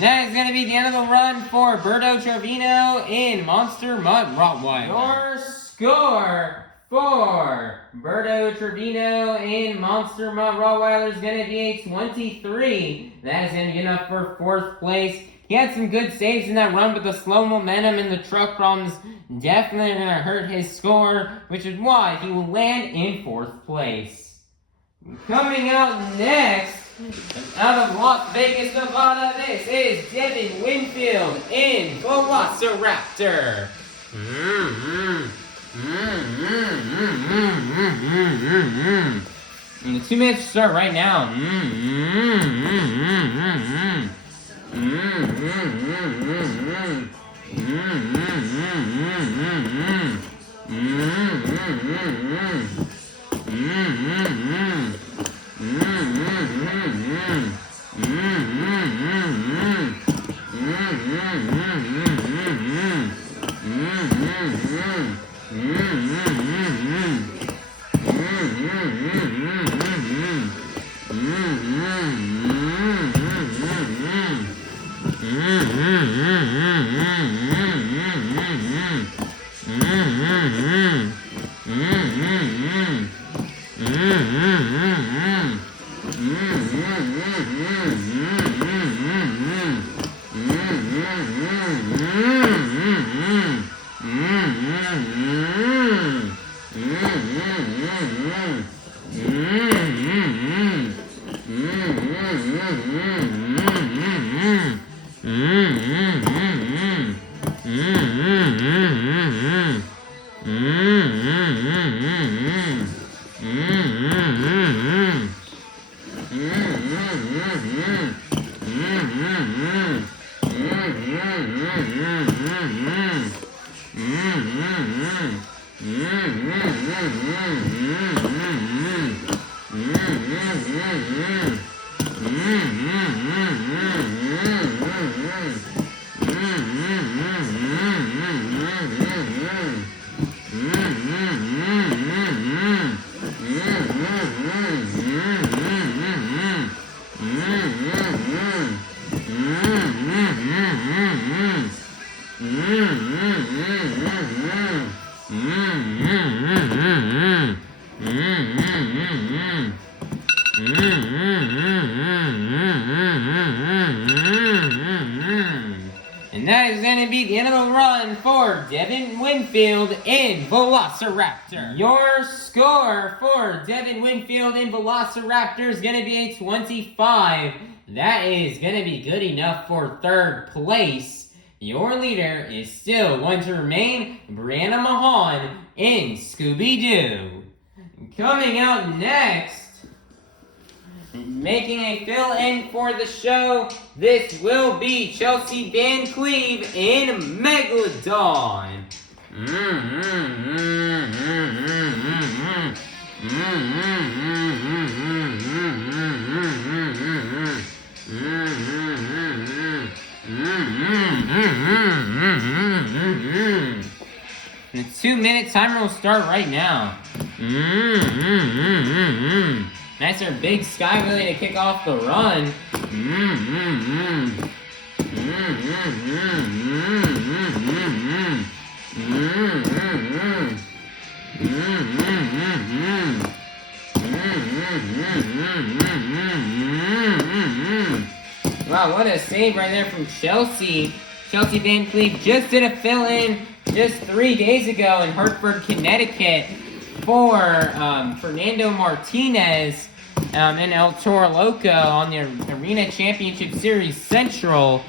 that is going to be the end of the run for Berto, Trevino in Monster Mutt Rottweiler. Your score for Berto, Trevino in Monster Mutt Rottweiler is going to be a 23. That is going to be enough for 4th place. He had some good saves in that run, but the slow momentum and the truck problems definitely going to hurt his score, which is why he will land in 4th place. Coming out next, out of Las Vegas, Nevada, this is Devin Winfield in Velociraptor. And the 2 minutes start right now. And that is going to be the end of the run for Devin Winfield in Velociraptor. Your score for Devin Winfield in Velociraptor is going to be a 25. That is going to be good enough for 3rd place. Your leader is still going to remain Brianna Mahon in Scooby-Doo. Coming out next, making a fill-in for the show, this will be Chelsea Van Cleve in Megalodon. The 2-minute timer will start right now. That's our big sky wheelie to kick off the run. Wow, what a save right there from Chelsea. Chelsea Van Cleve just did a fill-in just 3 days ago in Hartford, Connecticut for Fernando Martinez in El Toro Loco on the Arena Championship Series Central.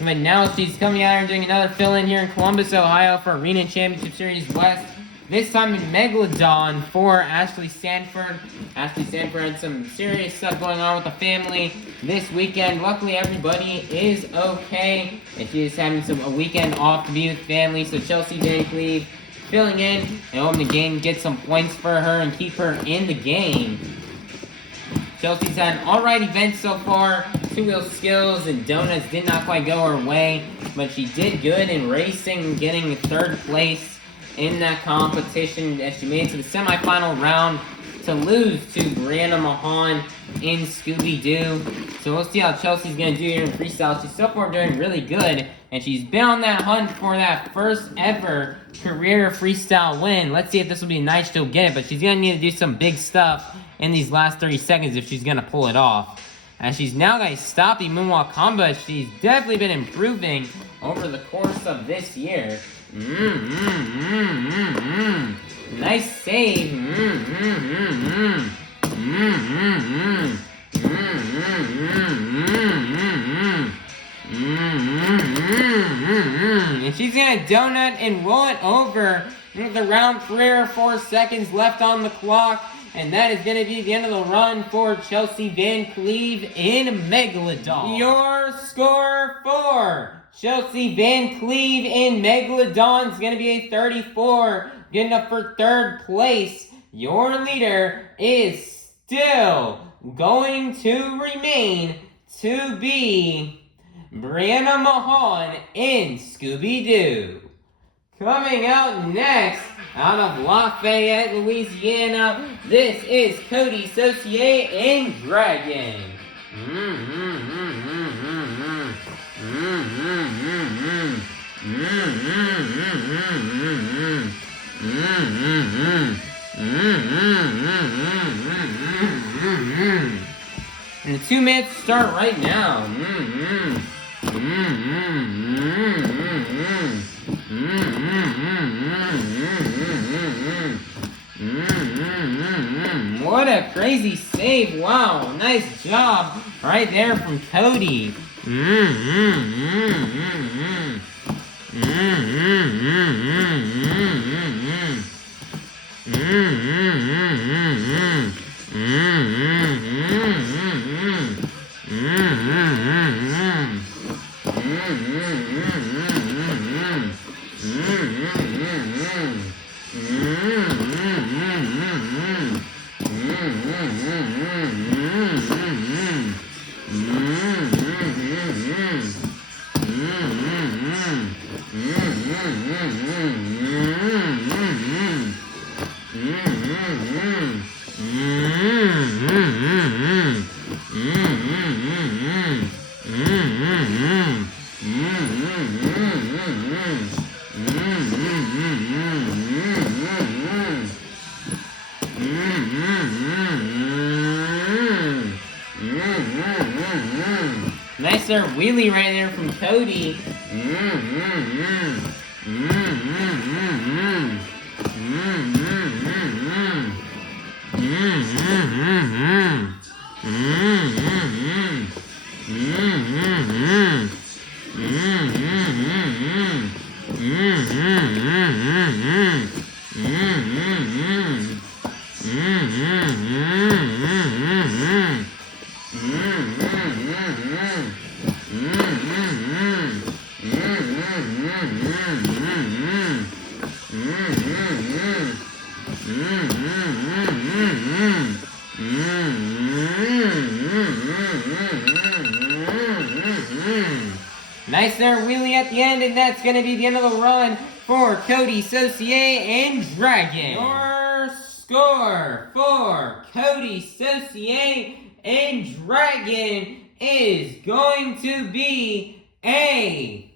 But now she's coming out and doing another fill-in here in Columbus, Ohio for Arena Championship Series West. This time in Megalodon for Ashley Sanford. Ashley Sanford had some serious stuff going on with the family this weekend. Luckily, everybody is okay. And she is having a weekend off to be with family. So Chelsea Van Cleve filling in and hoping to get some points for her and keep her in the game. Chelsea's had an alright event so far. Two-wheel skills and donuts did not quite go her way, but she did good in racing, getting 3rd place in that competition as she made it to the semifinal round to lose to Brianna Mahon in Scooby-Doo. So we'll see how Chelsea's going to do here in freestyle. She's so far doing really good, and she's been on that hunt for that first ever career freestyle win. Let's see if this will be a night she'll get it, but she's going to need to do some big stuff in these last 30 seconds if she's going to pull it off. As she's now going to stop the moonwalk combo, she's definitely been improving over the course of this year. Nice save. And she's going to donut and roll it over with around 3 or 4 seconds left on the clock. And that is going to be the end of the run for Chelsea Van Cleve in Megalodon. Your score for Chelsea Van Cleve in Megalodon is going to be a 34. Getting up for 3rd place. Your leader is still going to remain to be Brianna Mahon in Scooby-Doo. Coming out next, out of Lafayette, Louisiana, this is Coty, Saucier, and Dragon. And the 2 minutes start right now. What a crazy save. Wow, nice job right there from Coty. Nice wheelie right there from Coty. Nice there wheelie at the end, and that's going to be the end of the run for Coty, Saucier, and Dragon. Your score for Coty, Saucier, and Dragon is going to be a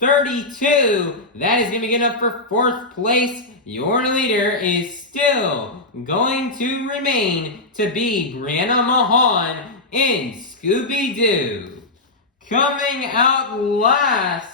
32. That is going to be good enough for 4th place. Your leader is still going to remain to be Brianna Mahon in Scooby-Doo. Coming out last,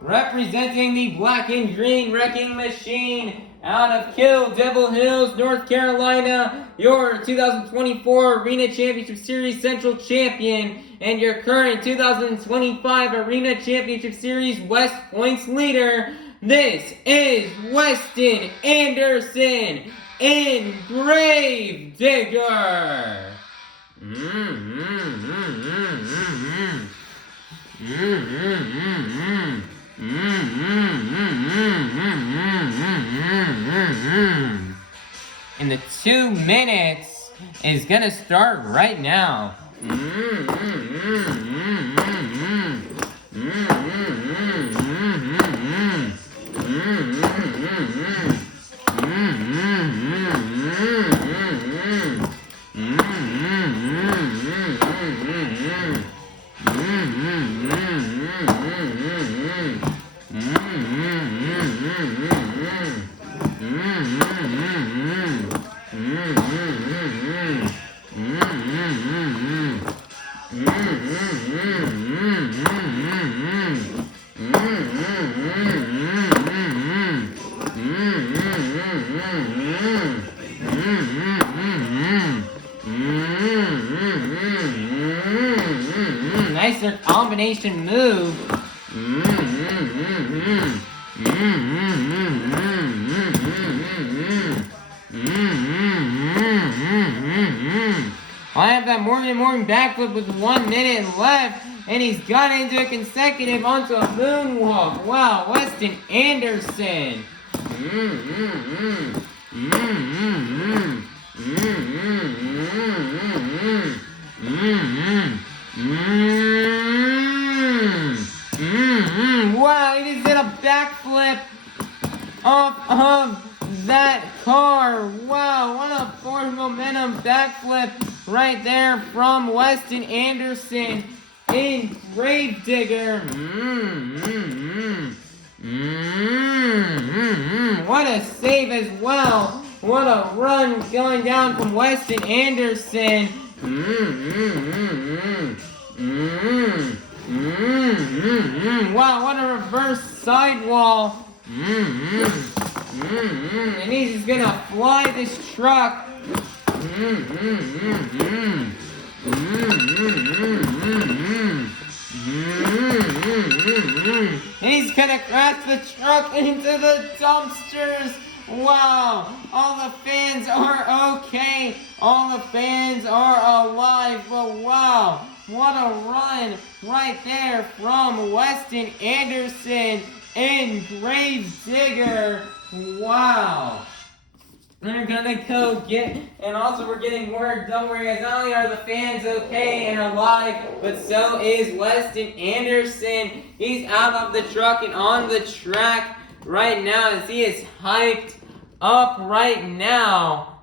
representing the Black and Green Wrecking Machine out of Kill Devil Hills, North Carolina, your 2024 Arena Championship Series Central Champion and your current 2025 Arena Championship Series West Points leader. This is Weston Anderson in Grave Digger. And the 2 minutes is gonna start right now. Nice combination move. I have that Morgan backflip with 1 minute left, and he's got into a consecutive onto a moonwalk. Wow, Weston Anderson. Wow, he just did a backflip off of that car. Wow, what a force momentum backflip right there from Weston Anderson in Gravedigger. What a save as well. What a run going down from Weston Anderson. Wow, what a reverse sidewall. And he's just gonna fly this truck. He's gonna crash the truck into the dumpsters. Wow, all the fans are okay. All the fans are alive. But wow, what a run right there from Weston Anderson and Gravedigger. Wow. We're gonna go get, and also we're getting word, don't worry guys, not only are the fans okay and alive, but so is Weston Anderson. He's out of the truck and on the track right now as he is hyped up right now.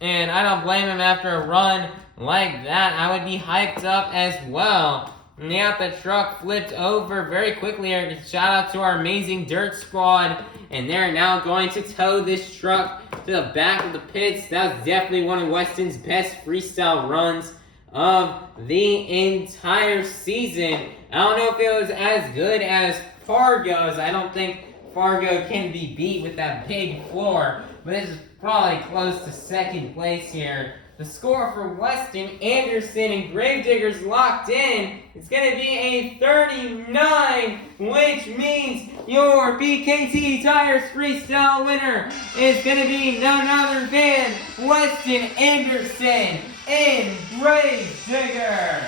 And I don't blame him after a run like that. I would be hyped up as well. And yeah, the truck flipped over very quickly. Shout out to our amazing dirt squad. And they're now going to tow this truck to the back of the pits. That was definitely one of Weston's best freestyle runs of the entire season. I don't know if it was as good as Fargo's. I don't think Fargo can be beat with that big floor. But this is probably close to second place here. The score for Weston Anderson and Gravedigger's locked in. It's going to be a 39, which means your BKT Tires Freestyle winner is going to be none other than Weston Anderson and Gravedigger.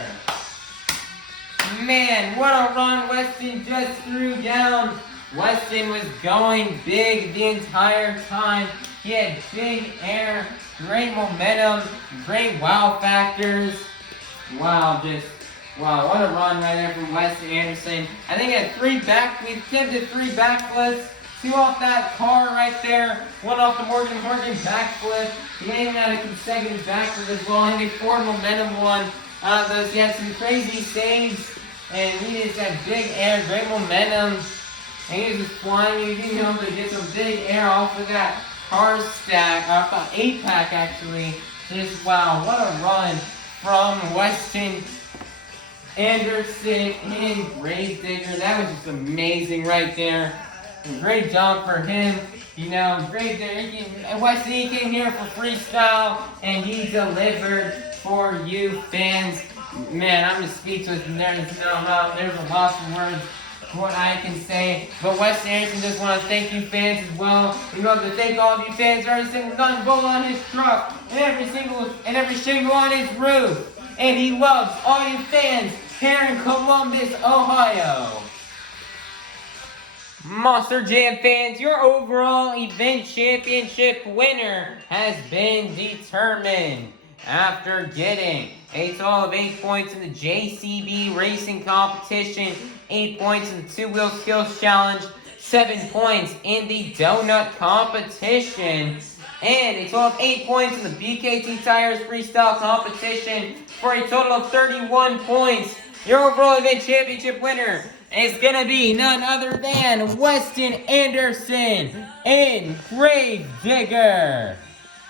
Man, what a run Weston just threw down. Weston was going big the entire time. He had big air, great momentum, great wow factors. Wow, what a run right there from Weston Anderson. I think he had we attempted 3 backflips, 2 off that car right there, 1 off the Morgan backflip. He even had a consecutive backflip as well. He had 4 momentum one out of those. He had some crazy saves, and he just had big air, great momentum. And he was just flying. He was able to get some big air off of that car stack, off the 8-pack actually. Just wow, what a run from Weston Anderson and Gravedigger. That was just amazing right there. Great job for him. You know, Gravedigger, Weston, he came here for freestyle and he delivered for you fans. Man, I'm just speechless and there's a loss of words what I can say, but Weston Anderson just want to thank you fans as well. We love to thank all of you fans for every single gun bolt on his truck and every shingle on his roof. And he loves all you fans here in Columbus, Ohio. Monster Jam fans, your overall event championship winner has been determined after getting a total of 8 points in the JCB racing competition, 8 points in the two-wheel skills challenge, 7 points in the donut competition, and a total of 8 points in the BKT Tires freestyle competition for a total of 31 points. Your overall event championship winner is gonna be none other than Weston Anderson in Gravedigger.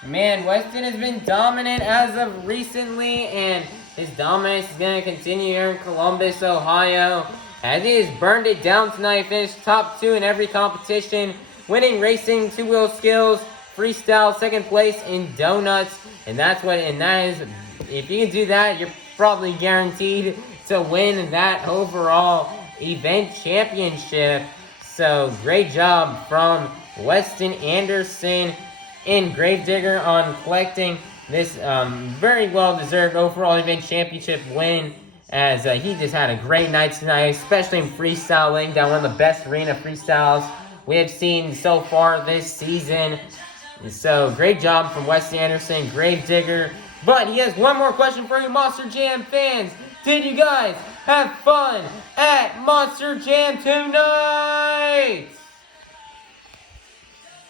Man, Weston has been dominant as of recently, and his dominance is gonna continue here in Columbus, Ohio. As he has burned it down tonight, finished top 2 in every competition, winning racing, two-wheel skills, freestyle, second place in donuts, and that is, if you can do that, you're probably guaranteed to win that overall event championship. So great job from Weston Anderson in Gravedigger on collecting this very well-deserved overall event championship win, as he just had a great night tonight, especially in freestyle, laying down one of the best arena freestyles we have seen so far this season. So great job from Weston Anderson, Gravedigger. But he has one more question for you, Monster Jam fans. Did you guys have fun at Monster Jam tonight?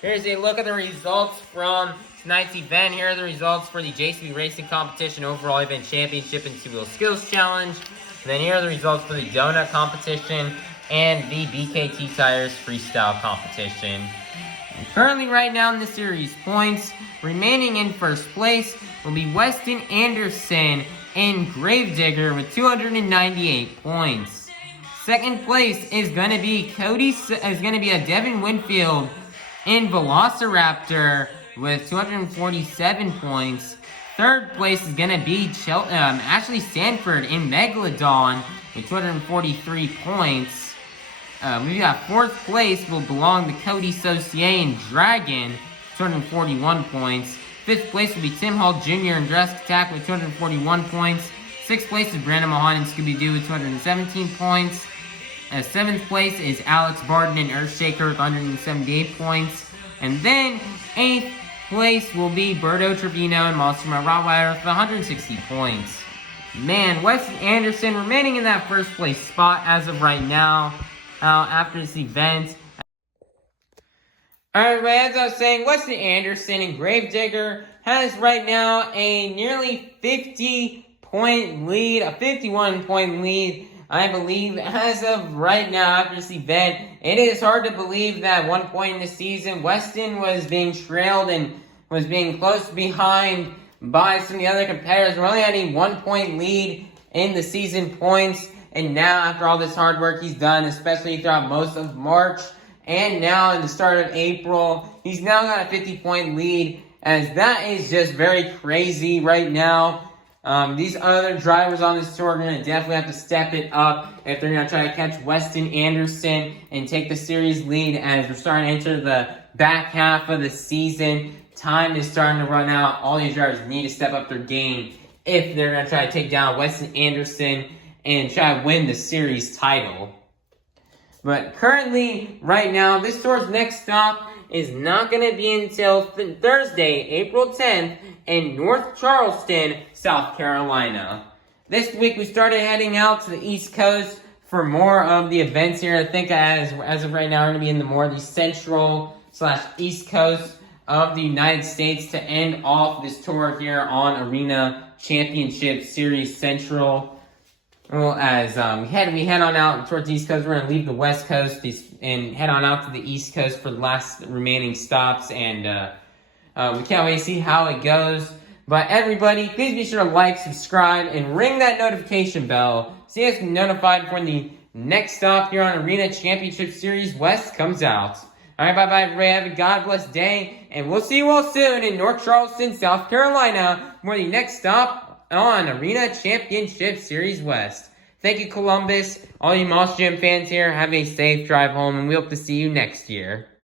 Here's a look at the results from tonight's event. Here are the results for the JCB Racing Competition Overall Event Championship and Two-Wheel Skills Challenge. And then here are the results for the Donut Competition and the BKT Tires Freestyle Competition. And currently right now in the series points, remaining in first place will be Weston Anderson in Gravedigger with 298 points. Second place is going to be a Devin Winfield in Velociraptor with 247 points. Third place is going to be Sanford in Megalodon with 243 points. We've got fourth place will belong to Coty, Saucier in Dragon, 241 points. Fifth place will be Tim Hall Jr. in Jurassic Attack with 241 points. Sixth place is Brianna Mahon in Scooby-Doo with 217 points. Seventh place is Alex Barden in Earthshaker with 178 points. And then eighth place will be Berto, Trevino, and Rottweiler with 160 points. Man, Weston Anderson remaining in that first place spot as of right now after this event. Alright, as I was saying, Weston Anderson in Gravedigger has right now a nearly 50-point lead, a 51-point lead, I believe, as of right now after this event. It is hard to believe that at one point in the season, Weston was being trailed and was being close behind by some of the other competitors. We're only having 1 point lead in the season points, and now after all this hard work he's done, especially throughout most of March, and now in the start of April, he's now got a 50-point lead, as that is just very crazy right now. These other drivers on this tour are going to definitely have to step it up if they're going to try to catch Weston Anderson and take the series lead, as we're starting to enter the back half of the season. Time is starting to run out. All these drivers need to step up their game if they're going to try to take down Weston Anderson and try to win the series title. But currently, right now, this tour's next stop is not going to be until Thursday, April 10th, in North Charleston, South Carolina. This week, we started heading out to the East Coast for more of the events here. I think as of right now, we're going to be in the more of the central/East Coast of the United States to end off this tour here on Arena Championship Series Central. Well, as we head on out towards the East Coast, we're going to leave the West Coast and head on out to the East Coast for the last remaining stops, and we can't wait to see how it goes. But everybody, please be sure to like, subscribe, and ring that notification bell so you guys can be notified when the next stop here on Arena Championship Series West comes out. Alright, bye-bye, everybody. Have a God bless day, and we'll see you all soon in North Charleston, South Carolina, for the next stop on Arena Championship Series West. Thank you, Columbus. All you Monster Jam fans here, have a safe drive home, and we hope to see you next year.